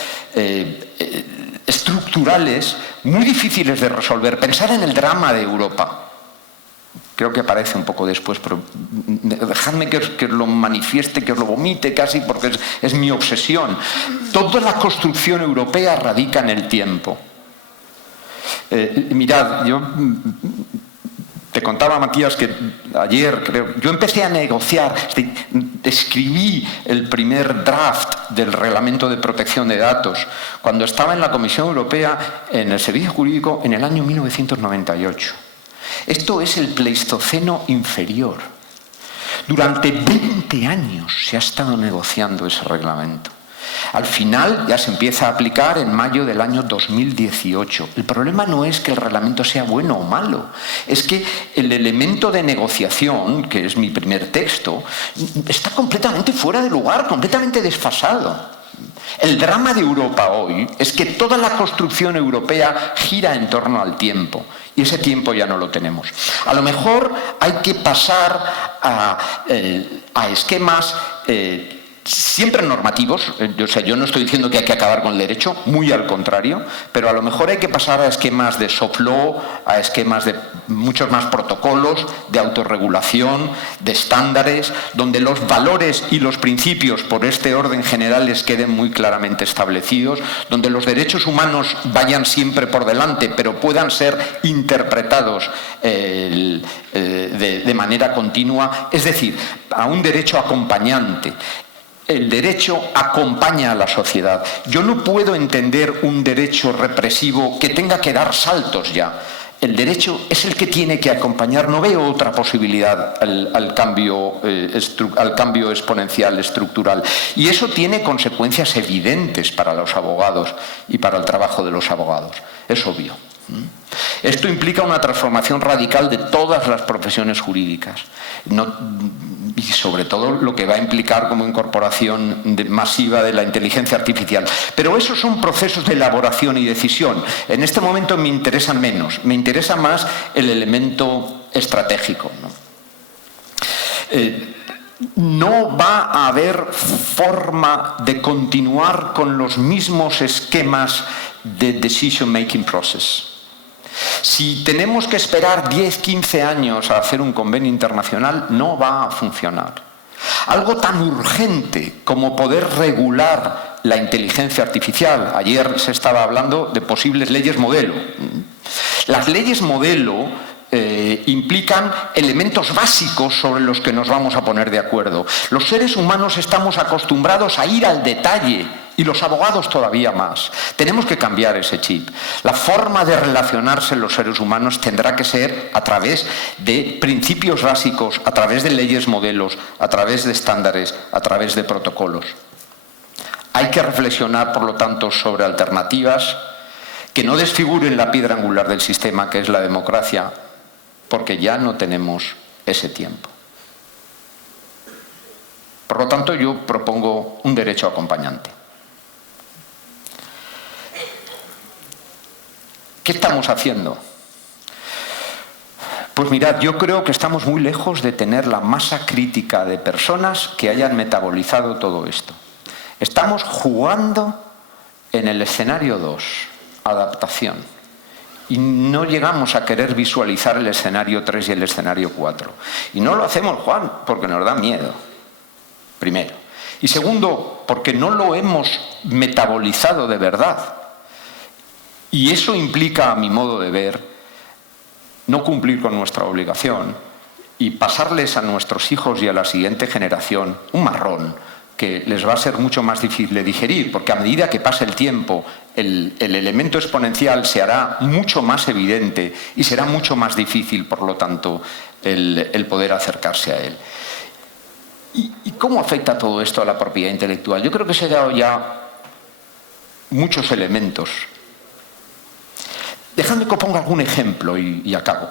estructurales muy difíciles de resolver. Pensar en el drama de Europa. creo que aparece un poco después, pero dejadme que os lo manifieste, que os lo vomite casi, porque es mi obsesión. Toda la construcción europea radica en el tiempo. Mirad, yo te contaba, Matías, que ayer, creo, yo empecé a negociar, escribí el primer draft del Reglamento de Protección de Datos cuando estaba en la Comisión Europea, en el Servicio Jurídico, en el año 1998. Esto es el Pleistoceno inferior. Durante 20 años se ha estado negociando ese reglamento. Al final ya se empieza a aplicar en mayo del año 2018. El problema no es que el reglamento sea bueno o malo, es que el elemento de negociación, que es mi primer texto, está completamente fuera de lugar, completamente desfasado. El drama de Europa hoy es que toda la construcción europea gira en torno al tiempo, y ese tiempo ya no lo tenemos. A lo mejor hay que pasar a esquemas siempre normativos. Yo no estoy diciendo que hay que acabar con el derecho, muy al contrario, pero a lo mejor hay que pasar a esquemas de soft law, a esquemas de muchos más protocolos, de autorregulación, de estándares, donde los valores y los principios por este orden generales queden muy claramente establecidos, donde los derechos humanos vayan siempre por delante, pero puedan ser interpretados de manera continua, es decir, a un derecho acompañante. El derecho acompaña a la sociedad. Yo no puedo entender un derecho represivo que tenga que dar saltos ya. El derecho es el que tiene que acompañar. No veo otra posibilidad al cambio exponencial, estructural. Y eso tiene consecuencias evidentes para los abogados y para el trabajo de los abogados. Es obvio. Esto implica una transformación radical de todas las profesiones jurídicas. Y sobre todo lo que va a implicar como incorporación masiva de la inteligencia artificial. Pero esos son procesos de elaboración y decisión. En este momento me interesan menos, me interesa más el elemento estratégico, ¿no? No va a haber forma de continuar con los mismos esquemas de decision making process. Si tenemos que esperar 10, 15 años a hacer un convenio internacional, no va a funcionar. Algo tan urgente como poder regular la inteligencia artificial. Ayer se estaba hablando de posibles leyes modelo. Las leyes modelo implican elementos básicos sobre los que nos vamos a poner de acuerdo. Los seres humanos estamos acostumbrados a ir al detalle, y los abogados todavía más. Tenemos que cambiar ese chip. La forma de relacionarse los seres humanos tendrá que ser a través de principios básicos, a través de leyes modelos, a través de estándares, a través de protocolos. Hay que reflexionar, por lo tanto, sobre alternativas que no desfiguren la piedra angular del sistema, que es la democracia, porque ya no tenemos ese tiempo. Por lo tanto, yo propongo un derecho acompañante. ¿Qué estamos haciendo? Pues mirad, yo creo que estamos muy lejos de tener la masa crítica de personas que hayan metabolizado todo esto. Estamos jugando en el escenario 2, adaptación. Y no llegamos a querer visualizar el escenario 3 y el escenario 4. Y no lo hacemos, Juan, porque nos da miedo, primero. Y segundo, porque no lo hemos metabolizado de verdad. Y eso implica, a mi modo de ver, no cumplir con nuestra obligación y pasarles a nuestros hijos y a la siguiente generación un marrón que les va a ser mucho más difícil de digerir, porque a medida que pase el tiempo, el elemento exponencial se hará mucho más evidente y será mucho más difícil, por lo tanto, el poder acercarse a él. ¿Y cómo afecta todo esto a la propiedad intelectual? Yo creo que se han dado ya muchos elementos. Dejadme que ponga algún ejemplo y acabo.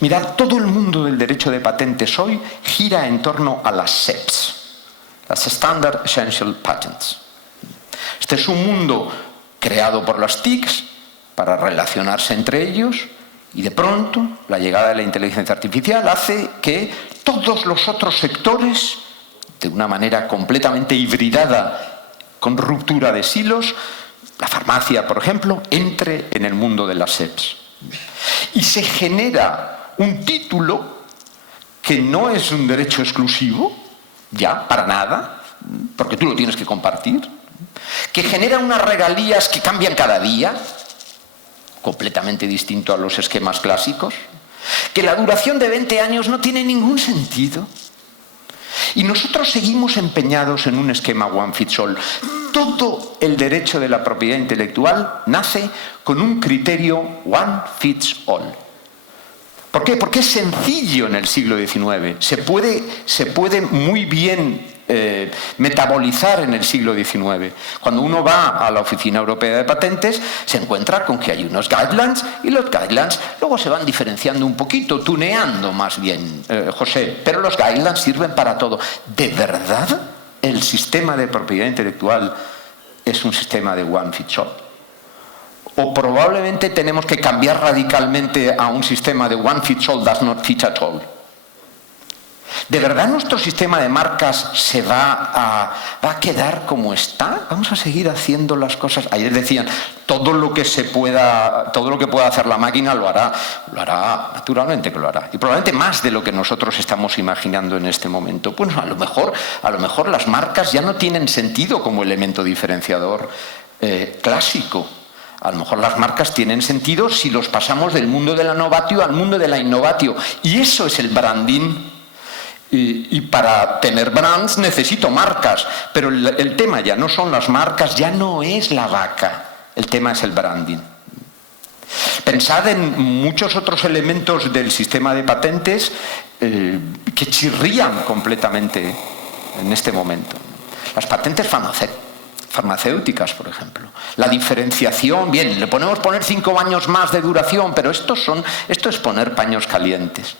Mirad, todo el mundo del derecho de patentes hoy gira en torno a las SEPs, las Standard Essential Patents. Este es un mundo creado por las TICs para relacionarse entre ellos, y de pronto la llegada de la inteligencia artificial hace que todos los otros sectores, de una manera completamente hibridada, con ruptura de silos, la farmacia, por ejemplo, entre en el mundo de las SEPs. Y se genera un título que no es un derecho exclusivo, ya, para nada, porque tú lo tienes que compartir, que genera unas regalías que cambian cada día, completamente distinto a los esquemas clásicos, que la duración de 20 años no tiene ningún sentido. Y nosotros seguimos empeñados en un esquema one fits all. Todo el derecho de la propiedad intelectual nace con un criterio one fits all. ¿Por qué? Porque es sencillo en el siglo XIX. Se puede muy bien metabolizar en el siglo XIX. Cuando uno va a la Oficina Europea de Patentes, se encuentra con que hay unos guidelines y los guidelines luego se van diferenciando un poquito, tuneando más bien, José, pero los guidelines sirven para todo. ¿De verdad el sistema de propiedad intelectual es un sistema de one fits all? O probablemente tenemos que cambiar radicalmente a un sistema de one fits all does not fit at all. ¿De verdad nuestro sistema de marcas se va a quedar como está? ¿Vamos a seguir haciendo las cosas? Ayer decían, todo lo que pueda hacer la máquina lo hará, naturalmente que lo hará. Y probablemente más de lo que nosotros estamos imaginando en este momento. Bueno, a lo mejor las marcas ya no tienen sentido como elemento diferenciador clásico. A lo mejor las marcas tienen sentido si los pasamos del mundo de la novatio al mundo de la innovatio. Y eso es el branding. Y para tener brands necesito marcas, pero el tema ya no son las marcas, ya no es la vaca, el tema es el branding. Pensad en muchos otros elementos del sistema de patentes que chirrían completamente en este momento. Las patentes farmacéuticas, por ejemplo. La diferenciación, bien, le podemos poner 5 años más de duración, pero esto es poner paños calientes.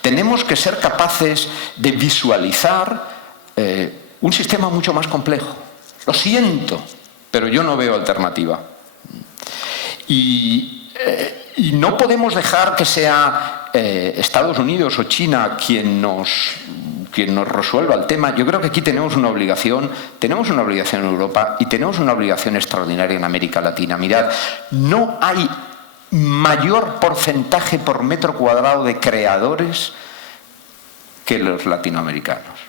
Tenemos que ser capaces de visualizar un sistema mucho más complejo. Lo siento, pero yo no veo alternativa. Y no podemos dejar que sea Estados Unidos o China quien nos resuelva el tema. Yo creo que aquí tenemos una obligación en Europa y tenemos una obligación extraordinaria en América Latina. Mirad, no hay mayor porcentaje por metro cuadrado de creadores que los latinoamericanos.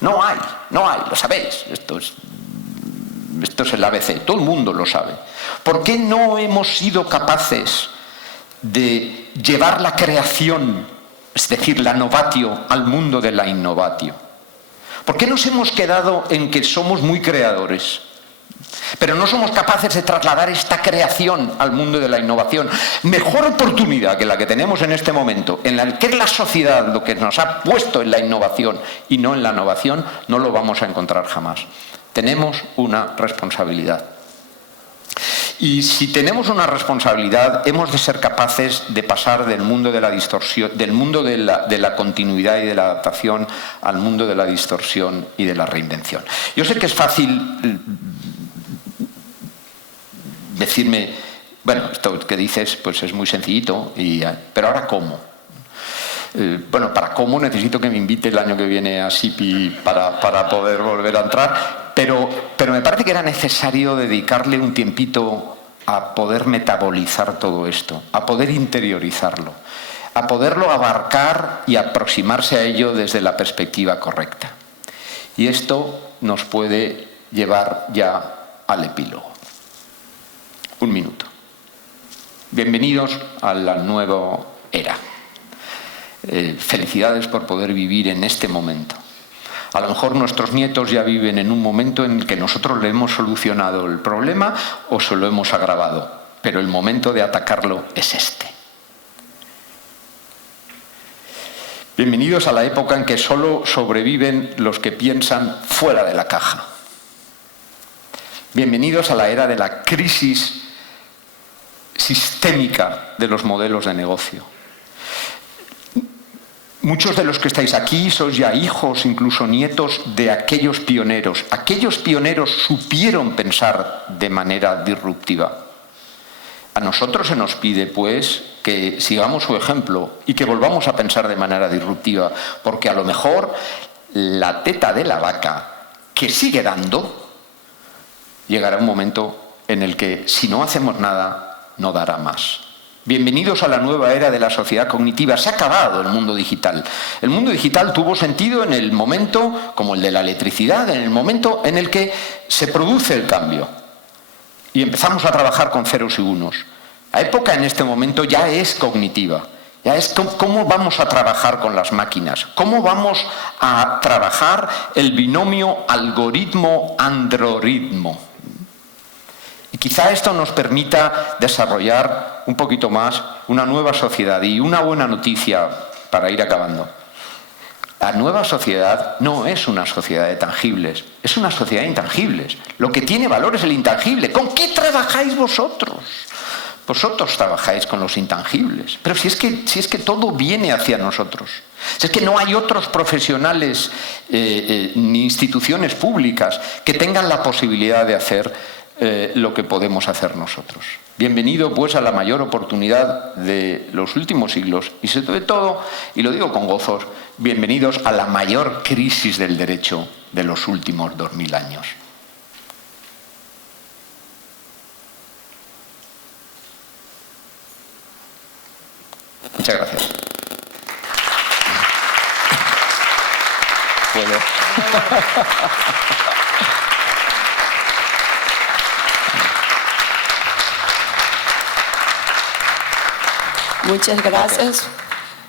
No hay, lo sabéis. Esto es el ABC, todo el mundo lo sabe. ¿Por qué no hemos sido capaces de llevar la creación, es decir, la novatio, al mundo de la innovatio? ¿Por qué nos hemos quedado en que somos muy creadores, pero no somos capaces de trasladar esta creación al mundo de la innovación? Mejor oportunidad que la que tenemos en este momento, en la que es la sociedad lo que nos ha puesto en la innovación y no en la innovación, no lo vamos a encontrar jamás. Tenemos una responsabilidad. Y si tenemos una responsabilidad, hemos de ser capaces de pasar del mundo de la distorsión, del mundo de la continuidad y de la adaptación, al mundo de la distorsión y de la reinvención. Yo sé que es fácil decirme, bueno, esto que dices pues es muy sencillito, pero ahora ¿cómo? Bueno, para cómo necesito que me invite el año que viene a SIPI para poder volver a entrar, pero me parece que era necesario dedicarle un tiempito a poder metabolizar todo esto, a poder interiorizarlo, a poderlo abarcar y aproximarse a ello desde la perspectiva correcta. Y esto nos puede llevar ya al epílogo. Un minuto. Bienvenidos a la nueva era. Felicidades por poder vivir en este momento. A lo mejor nuestros nietos ya viven en un momento en el que nosotros le hemos solucionado el problema o se lo hemos agravado, pero el momento de atacarlo es este. Bienvenidos a la época en que solo sobreviven los que piensan fuera de la caja. Bienvenidos a la era de la crisis sistémica de los modelos de negocio. Muchos de los que estáis aquí sois ya hijos, incluso nietos de aquellos pioneros. Aquellos pioneros supieron pensar de manera disruptiva. A nosotros se nos pide, pues, que sigamos su ejemplo y que volvamos a pensar de manera disruptiva, porque a lo mejor la teta de la vaca, que sigue dando, llegará un momento en el que, si no hacemos nada, no dará más. Bienvenidos a la nueva era de la sociedad cognitiva. Se ha acabado el mundo digital. El mundo digital tuvo sentido en el momento, como el de la electricidad, en el momento en el que se produce el cambio. Y empezamos a trabajar con ceros y unos. La época en este momento ya es cognitiva. Ya es cómo vamos a trabajar con las máquinas. Cómo vamos a trabajar el binomio algoritmo-androritmo. Y quizá esto nos permita desarrollar un poquito más una nueva sociedad. Y una buena noticia para ir acabando. La nueva sociedad no es una sociedad de tangibles, es una sociedad de intangibles. Lo que tiene valor es el intangible. ¿Con qué trabajáis vosotros? Vosotros trabajáis con los intangibles. Pero si es que todo viene hacia nosotros. Si es que no hay otros profesionales ni instituciones públicas que tengan la posibilidad de hacer lo que podemos hacer nosotros. Bienvenido pues a la mayor oportunidad de los últimos siglos y sobre todo, y lo digo con gozos, bienvenidos a la mayor crisis del derecho de los últimos 2000 años. Muchas gracias. ¿Puedo? Muchas gracias,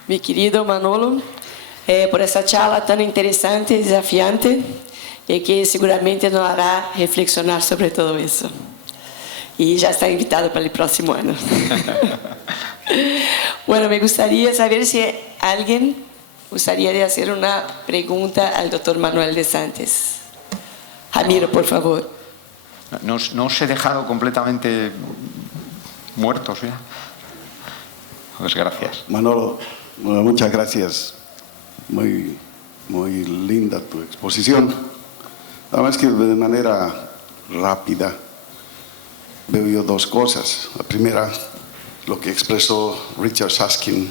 mi querido Manolo, por esta charla tan interesante y desafiante y que seguramente nos hará reflexionar sobre todo eso. Y ya está invitado para el próximo año. Bueno, me gustaría saber si alguien gustaría de hacer una pregunta al doctor Manuel de Santis. Ramiro, por favor. No os he dejado completamente muertos ya. Pues gracias. Manolo, muchas gracias. Muy linda tu exposición. Además que de manera rápida veo yo dos cosas. La primera, lo que expresó Richard Susskind,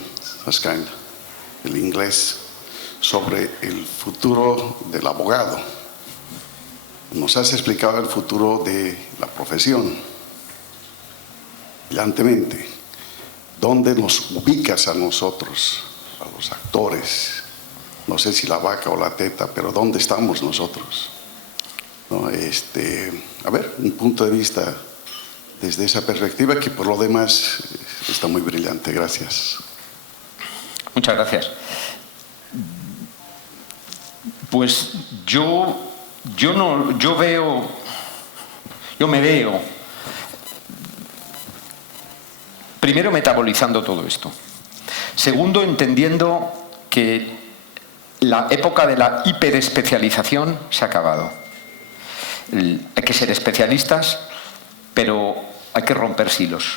el inglés, sobre el futuro del abogado. Nos has explicado el futuro de la profesión brillantemente. ¿Dónde nos ubicas a nosotros, a los actores? No sé si la vaca o la teta, pero ¿dónde estamos nosotros? ¿No? A ver, un punto de vista desde esa perspectiva que por lo demás está muy brillante. Gracias. Muchas gracias. Pues yo me veo primero metabolizando todo esto. Segundo, entendiendo que la época de la hiperespecialización se ha acabado. Hay que ser especialistas, pero hay que romper silos.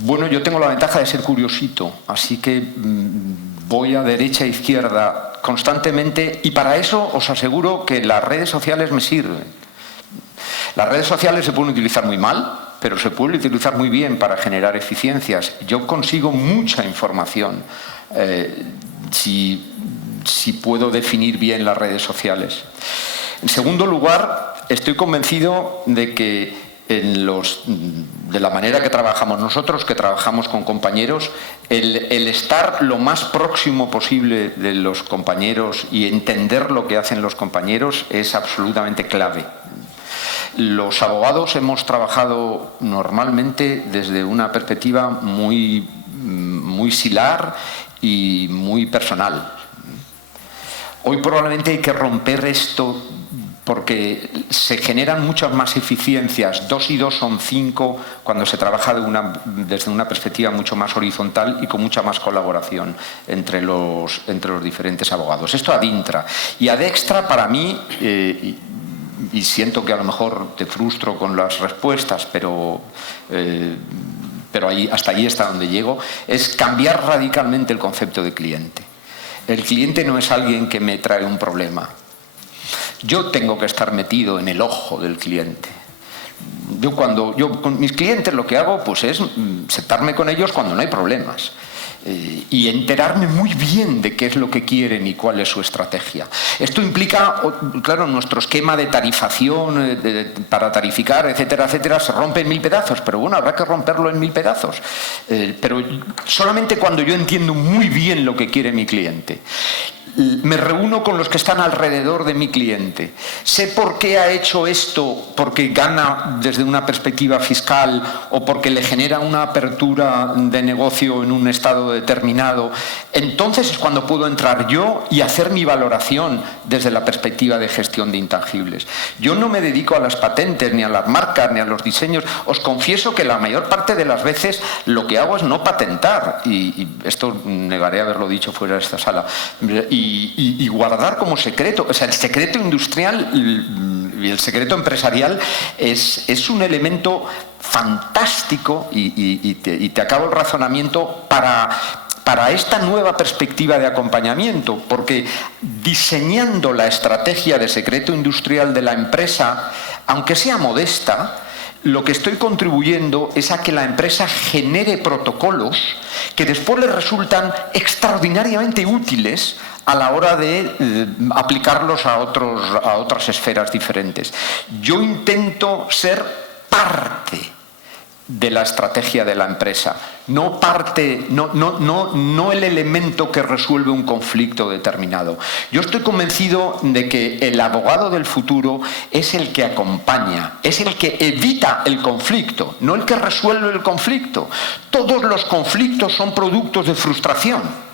Bueno, yo tengo la ventaja de ser curiosito, así que voy a derecha e izquierda constantemente y para eso os aseguro que las redes sociales me sirven. Las redes sociales se pueden utilizar muy mal, pero se pueden utilizar muy bien para generar eficiencias. Yo consigo mucha información si puedo definir bien las redes sociales. En segundo lugar, estoy convencido de que de la manera que trabajamos nosotros, que trabajamos con compañeros, el estar lo más próximo posible de los compañeros y entender lo que hacen los compañeros es absolutamente clave. Los abogados hemos trabajado normalmente desde una perspectiva muy silar y muy personal. Hoy probablemente hay que romper esto porque se generan muchas más eficiencias, 2 y 2 son 5, cuando se trabaja desde una perspectiva mucho más horizontal y con mucha más colaboración entre los diferentes abogados. Esto ad intra. Y ad extra, para mí, y siento que a lo mejor te frustro con las respuestas, pero hasta ahí está donde llego, es cambiar radicalmente el concepto de cliente. El cliente no es alguien que me trae un problema. Yo tengo que estar metido en el ojo del cliente. Yo con mis clientes lo que hago pues es sentarme con ellos cuando no hay problemas. y enterarme muy bien de qué es lo que quieren y cuál es su estrategia. Esto implica, claro, nuestro esquema de tarifación, para tarificar, etcétera, etcétera, se rompe en 1000 pedazos, pero bueno, habrá que romperlo en 1000 pedazos. Pero solamente cuando yo entiendo muy bien lo que quiere mi cliente, me reúno con los que están alrededor de mi cliente, sé por qué ha hecho esto, porque gana desde una perspectiva fiscal o porque le genera una apertura de negocio en un estado determinado, entonces es cuando puedo entrar yo y hacer mi valoración desde la perspectiva de gestión de intangibles. Yo no me dedico a las patentes, ni a las marcas, ni a los diseños. Os confieso que la mayor parte de las veces lo que hago es no patentar, y esto negaré haberlo dicho fuera de esta sala, y guardar como secreto. O sea, el secreto industrial y el secreto empresarial es un elemento fantástico, y te acabo el razonamiento, para esta nueva perspectiva de acompañamiento, porque diseñando la estrategia de secreto industrial de la empresa, aunque sea modesta, lo que estoy contribuyendo es a que la empresa genere protocolos que después le resultan extraordinariamente útiles a la hora de aplicarlos a otras esferas diferentes. Yo intento ser parte de la estrategia de la empresa, no el elemento que resuelve un conflicto determinado. Yo estoy convencido de que el abogado del futuro es el que acompaña, es el que evita el conflicto, no el que resuelve el conflicto. Todos los conflictos son productos de frustración.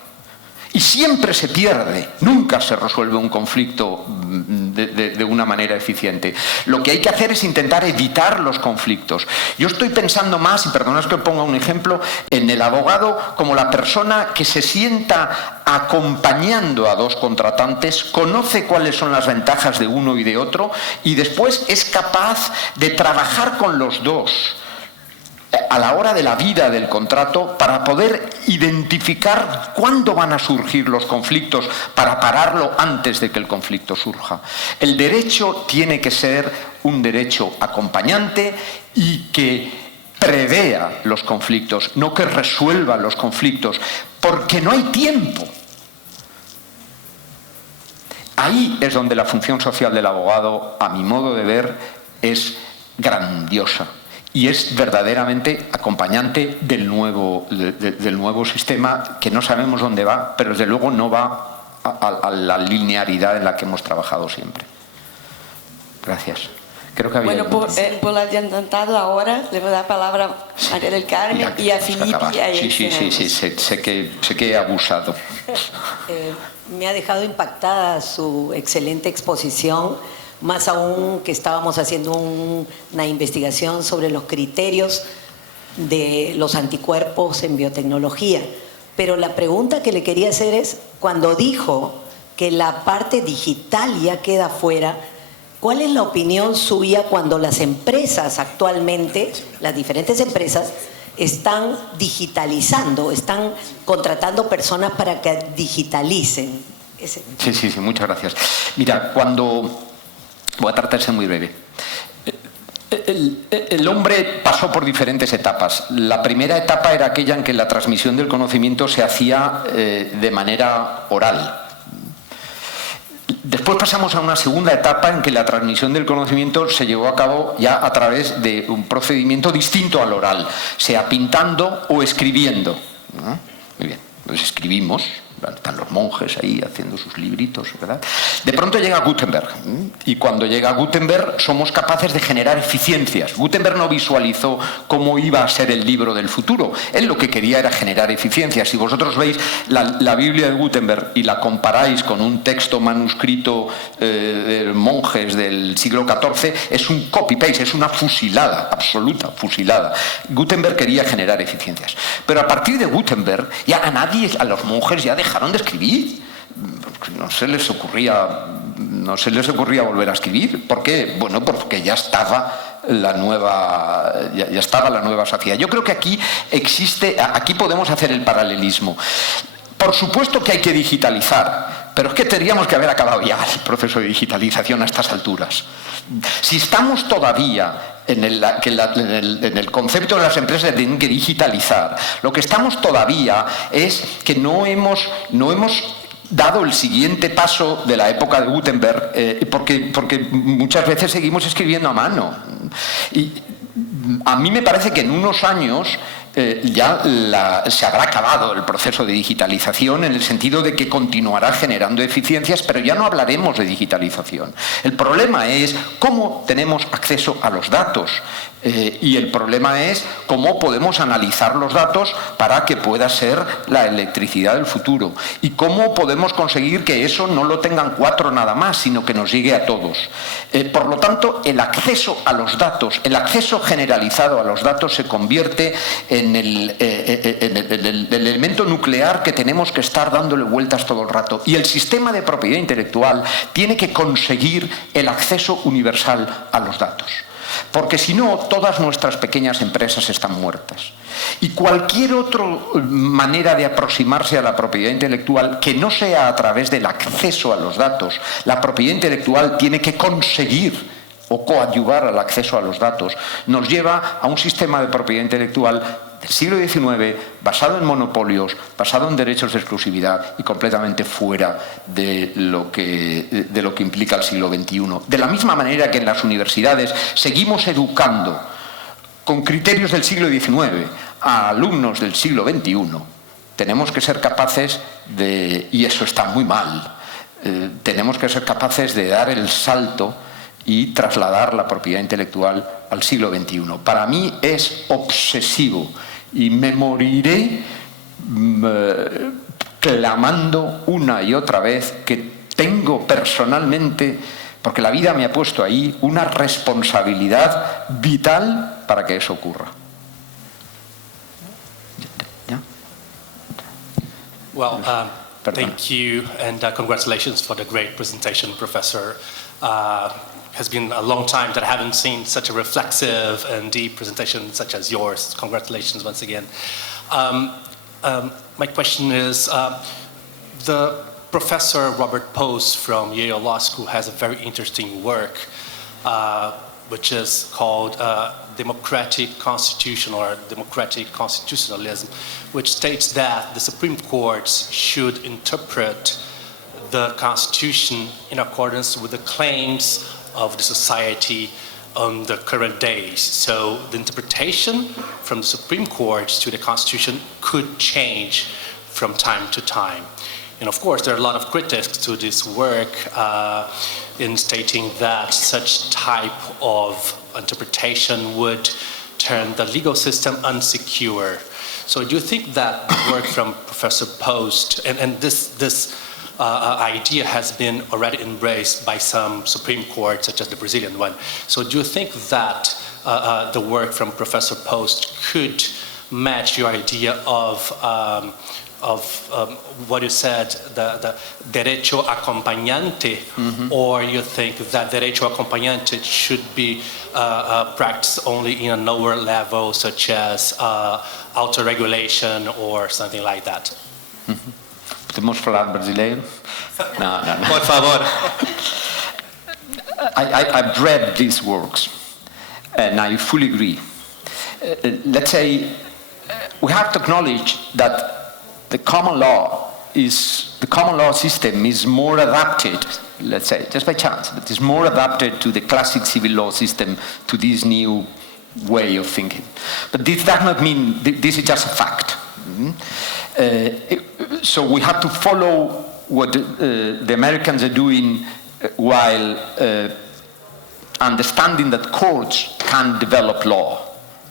Y siempre se pierde, nunca se resuelve un conflicto de una manera eficiente. Lo que hay que hacer es intentar evitar los conflictos. Yo estoy pensando más, y perdonad que ponga un ejemplo, en el abogado como la persona que se sienta acompañando a dos contratantes, conoce cuáles son las ventajas de uno y de otro, y después es capaz de trabajar con los dos a la hora de la vida del contrato para poder identificar cuándo van a surgir los conflictos para pararlo antes de que el conflicto surja. El derecho tiene que ser un derecho acompañante y que prevea los conflictos, no que resuelva los conflictos, porque no hay tiempo. Ahí es donde la función social del abogado, a mi modo de ver, es grandiosa. Y es verdaderamente acompañante del nuevo sistema, que no sabemos dónde va, pero desde luego no va a la linearidad en la que hemos trabajado siempre. Gracias. Creo que había por adelantado ahora le voy a dar palabra a María del Carmen y a Filipe y a él. Sí, sé que he abusado. Me ha dejado impactada su excelente exposición. Más aún que estábamos haciendo una investigación sobre los criterios de los anticuerpos en biotecnología. Pero la pregunta que le quería hacer es, cuando dijo que la parte digital ya queda fuera, ¿cuál es la opinión suya cuando las empresas actualmente, las diferentes empresas, están digitalizando, están contratando personas para que digitalicen? Sí, muchas gracias. Mira, voy a tratar de ser muy breve. El hombre pasó por diferentes etapas. La primera etapa era aquella en que la transmisión del conocimiento se hacía de manera oral. Después pasamos a una segunda etapa en que la transmisión del conocimiento se llevó a cabo ya a través de un procedimiento distinto al oral, sea pintando o escribiendo. Muy bien, pues escribimos. Están los monjes ahí haciendo sus libritos, ¿verdad? De pronto llega Gutenberg, y cuando llega Gutenberg somos capaces de generar eficiencias. Gutenberg no visualizó cómo iba a ser el libro del futuro. Él lo que quería era generar eficiencias. Si vosotros veis la Biblia de Gutenberg y la comparáis con un texto manuscrito de monjes del siglo XIV, es un copy-paste, es una fusilada, absoluta fusilada. Gutenberg quería generar eficiencias. Pero a partir de Gutenberg, ya a los monjes ya dejaron de escribir. No se les ocurría volver a escribir. ¿Por qué? Bueno, porque ya estaba la nueva sociedad. Yo creo que aquí podemos hacer el paralelismo. Por supuesto que hay que digitalizar, pero es que tendríamos que haber acabado ya el proceso de digitalización a estas alturas. Si estamos todavía en el concepto de las empresas de tienen que digitalizar, lo que estamos todavía es que no hemos dado el siguiente paso de la época de Gutenberg, porque muchas veces seguimos escribiendo a mano. Y a mí me parece que en unos años ya se habrá acabado el proceso de digitalización, en el sentido de que continuará generando eficiencias, pero ya no hablaremos de digitalización. El problema es cómo tenemos acceso a los datos, y el problema es cómo podemos analizar los datos para que pueda ser la electricidad del futuro, y cómo podemos conseguir que eso no lo tengan 4 nada más, sino que nos llegue a todos. Por lo tanto, el acceso a los datos, el acceso generalizado a los datos se convierte en el elemento nuclear que tenemos que estar dándole vueltas todo el rato. Y el sistema de propiedad intelectual tiene que conseguir el acceso universal a los datos. Porque si no, todas nuestras pequeñas empresas están muertas. Y cualquier otra manera de aproximarse a la propiedad intelectual que no sea a través del acceso a los datos, la propiedad intelectual tiene que conseguir o coadyuvar al acceso a los datos, nos lleva a un sistema de propiedad intelectual del siglo XIX, basado en monopolios, basado en derechos de exclusividad y completamente fuera de lo que implica el siglo XXI. De la misma manera que en las universidades seguimos educando con criterios del siglo XIX a alumnos del siglo XXI, tenemos que ser capaces de, y eso está muy mal, tenemos que ser capaces de dar el salto y trasladar la propiedad intelectual al siglo XXI. Para mí es obsesivo y me moriré clamando una y otra vez que tengo personalmente, porque la vida me ha puesto ahí, una responsabilidad vital para que eso ocurra. ¿Ya? Well, thank you and congratulations for the great presentation, Professor. Has been a long time that I haven't seen such a reflexive and deep presentation such as yours. Congratulations once again. My question is, the Professor Robert Post from Yale Law School has a very interesting work, which is called Democratic Constitution or Democratic Constitutionalism, which states that the Supreme Courts should interpret the Constitution in accordance with the claims of the society on the current days. So the interpretation from the Supreme Court to the Constitution could change from time to time. And of course, there are a lot of critics to this work in stating that such type of interpretation would turn the legal system unsecure. So do you think that the work from Professor Post, and this idea has been already embraced by some Supreme Courts, such as the Brazilian one. So do you think that the work from Professor Post could match your idea of what you said, the derecho acompañante, or you think that derecho acompañante should be practiced only in a lower level, such as auto-regulation or something like that? ¿Podemos falar brasileiro? No. Por favor. I've read these works, and I fully agree. Let's say we have to acknowledge that the common law system is more adapted, let's say, just by chance, but is more adapted to the classic civil law system, to this new way of thinking. But this does not mean, this is just a fact. So we have to follow what the Americans are doing while understanding that courts can develop law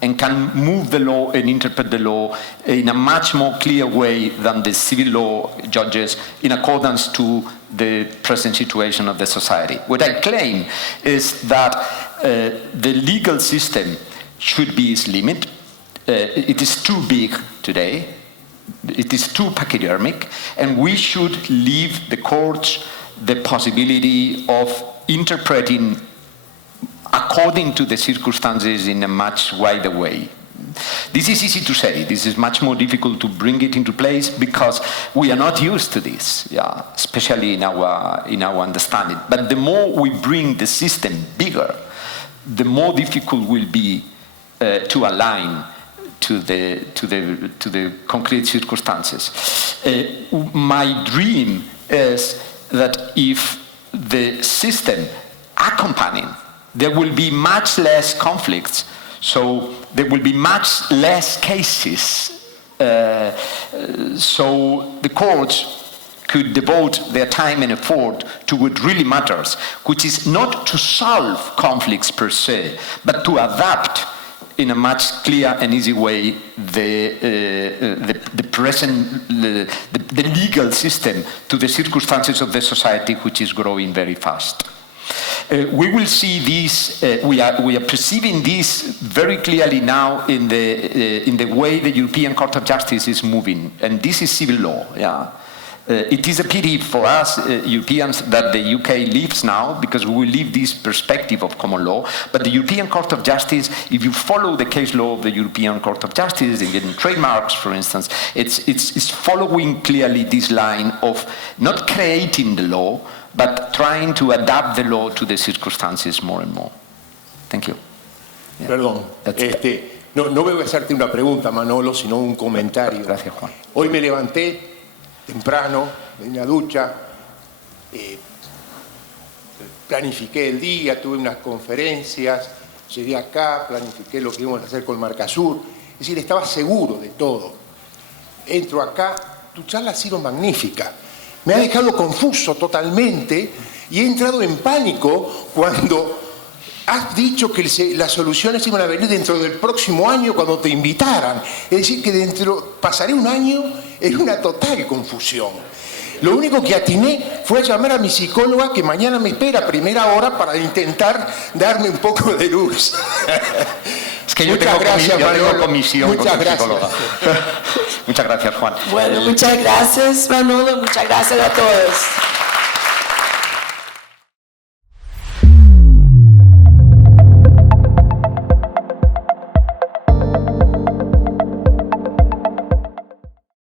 and can move the law and interpret the law in a much more clear way than the civil law judges, in accordance to the present situation of the society. What I claim is that the legal system should be its limit. It is too big today. It is too pachydermic, and we should leave the courts the possibility of interpreting according to the circumstances in a much wider way. This is easy to say. This is much more difficult to bring it into place because we are not used to this, especially in our understanding. But the more we bring the system bigger, the more difficult will be to align to the concrete circumstances. My dream is that if the system accompanying, there will be much less conflicts, so there will be much less cases, so the courts could devote their time and effort to what really matters, which is not to solve conflicts per se, but to adapt in a much clear and easy way the present the legal system to the circumstances of the society, which is growing very fast. We will see this. We are perceiving this very clearly now in the way the European Court of Justice is moving, and this is civil law. Yeah. It is a pity for us Europeans that the UK leaves now, because we will leave this perspective of common law. But the European Court of Justice, if you follow the case law of the European Court of Justice, in trademarks, for instance, it's following clearly this line of not creating the law, but trying to adapt the law to the circumstances more and more. Thank you. Yeah. Perdón, no voy a hacerte una pregunta, Manolo, sino un comentario. Gracias, Juan. Hoy me levanté temprano, en la ducha, planifiqué el día, tuve unas conferencias, llegué acá, planifiqué lo que íbamos a hacer con Marcasur, es decir, estaba seguro de todo. Entro acá, tu charla ha sido magnífica, me ha dejado confuso totalmente y he entrado en pánico cuando has dicho que las soluciones iban a venir dentro del próximo año cuando te invitaran. Es decir, que pasaré un año en una total confusión. Lo único que atiné fue llamar a mi psicóloga, que mañana me espera a primera hora para intentar darme un poco de luz. Es que yo tengo comisión con tu psicóloga. Muchas gracias, Juan. Bueno, muchas gracias, Manolo. Muchas gracias a todos.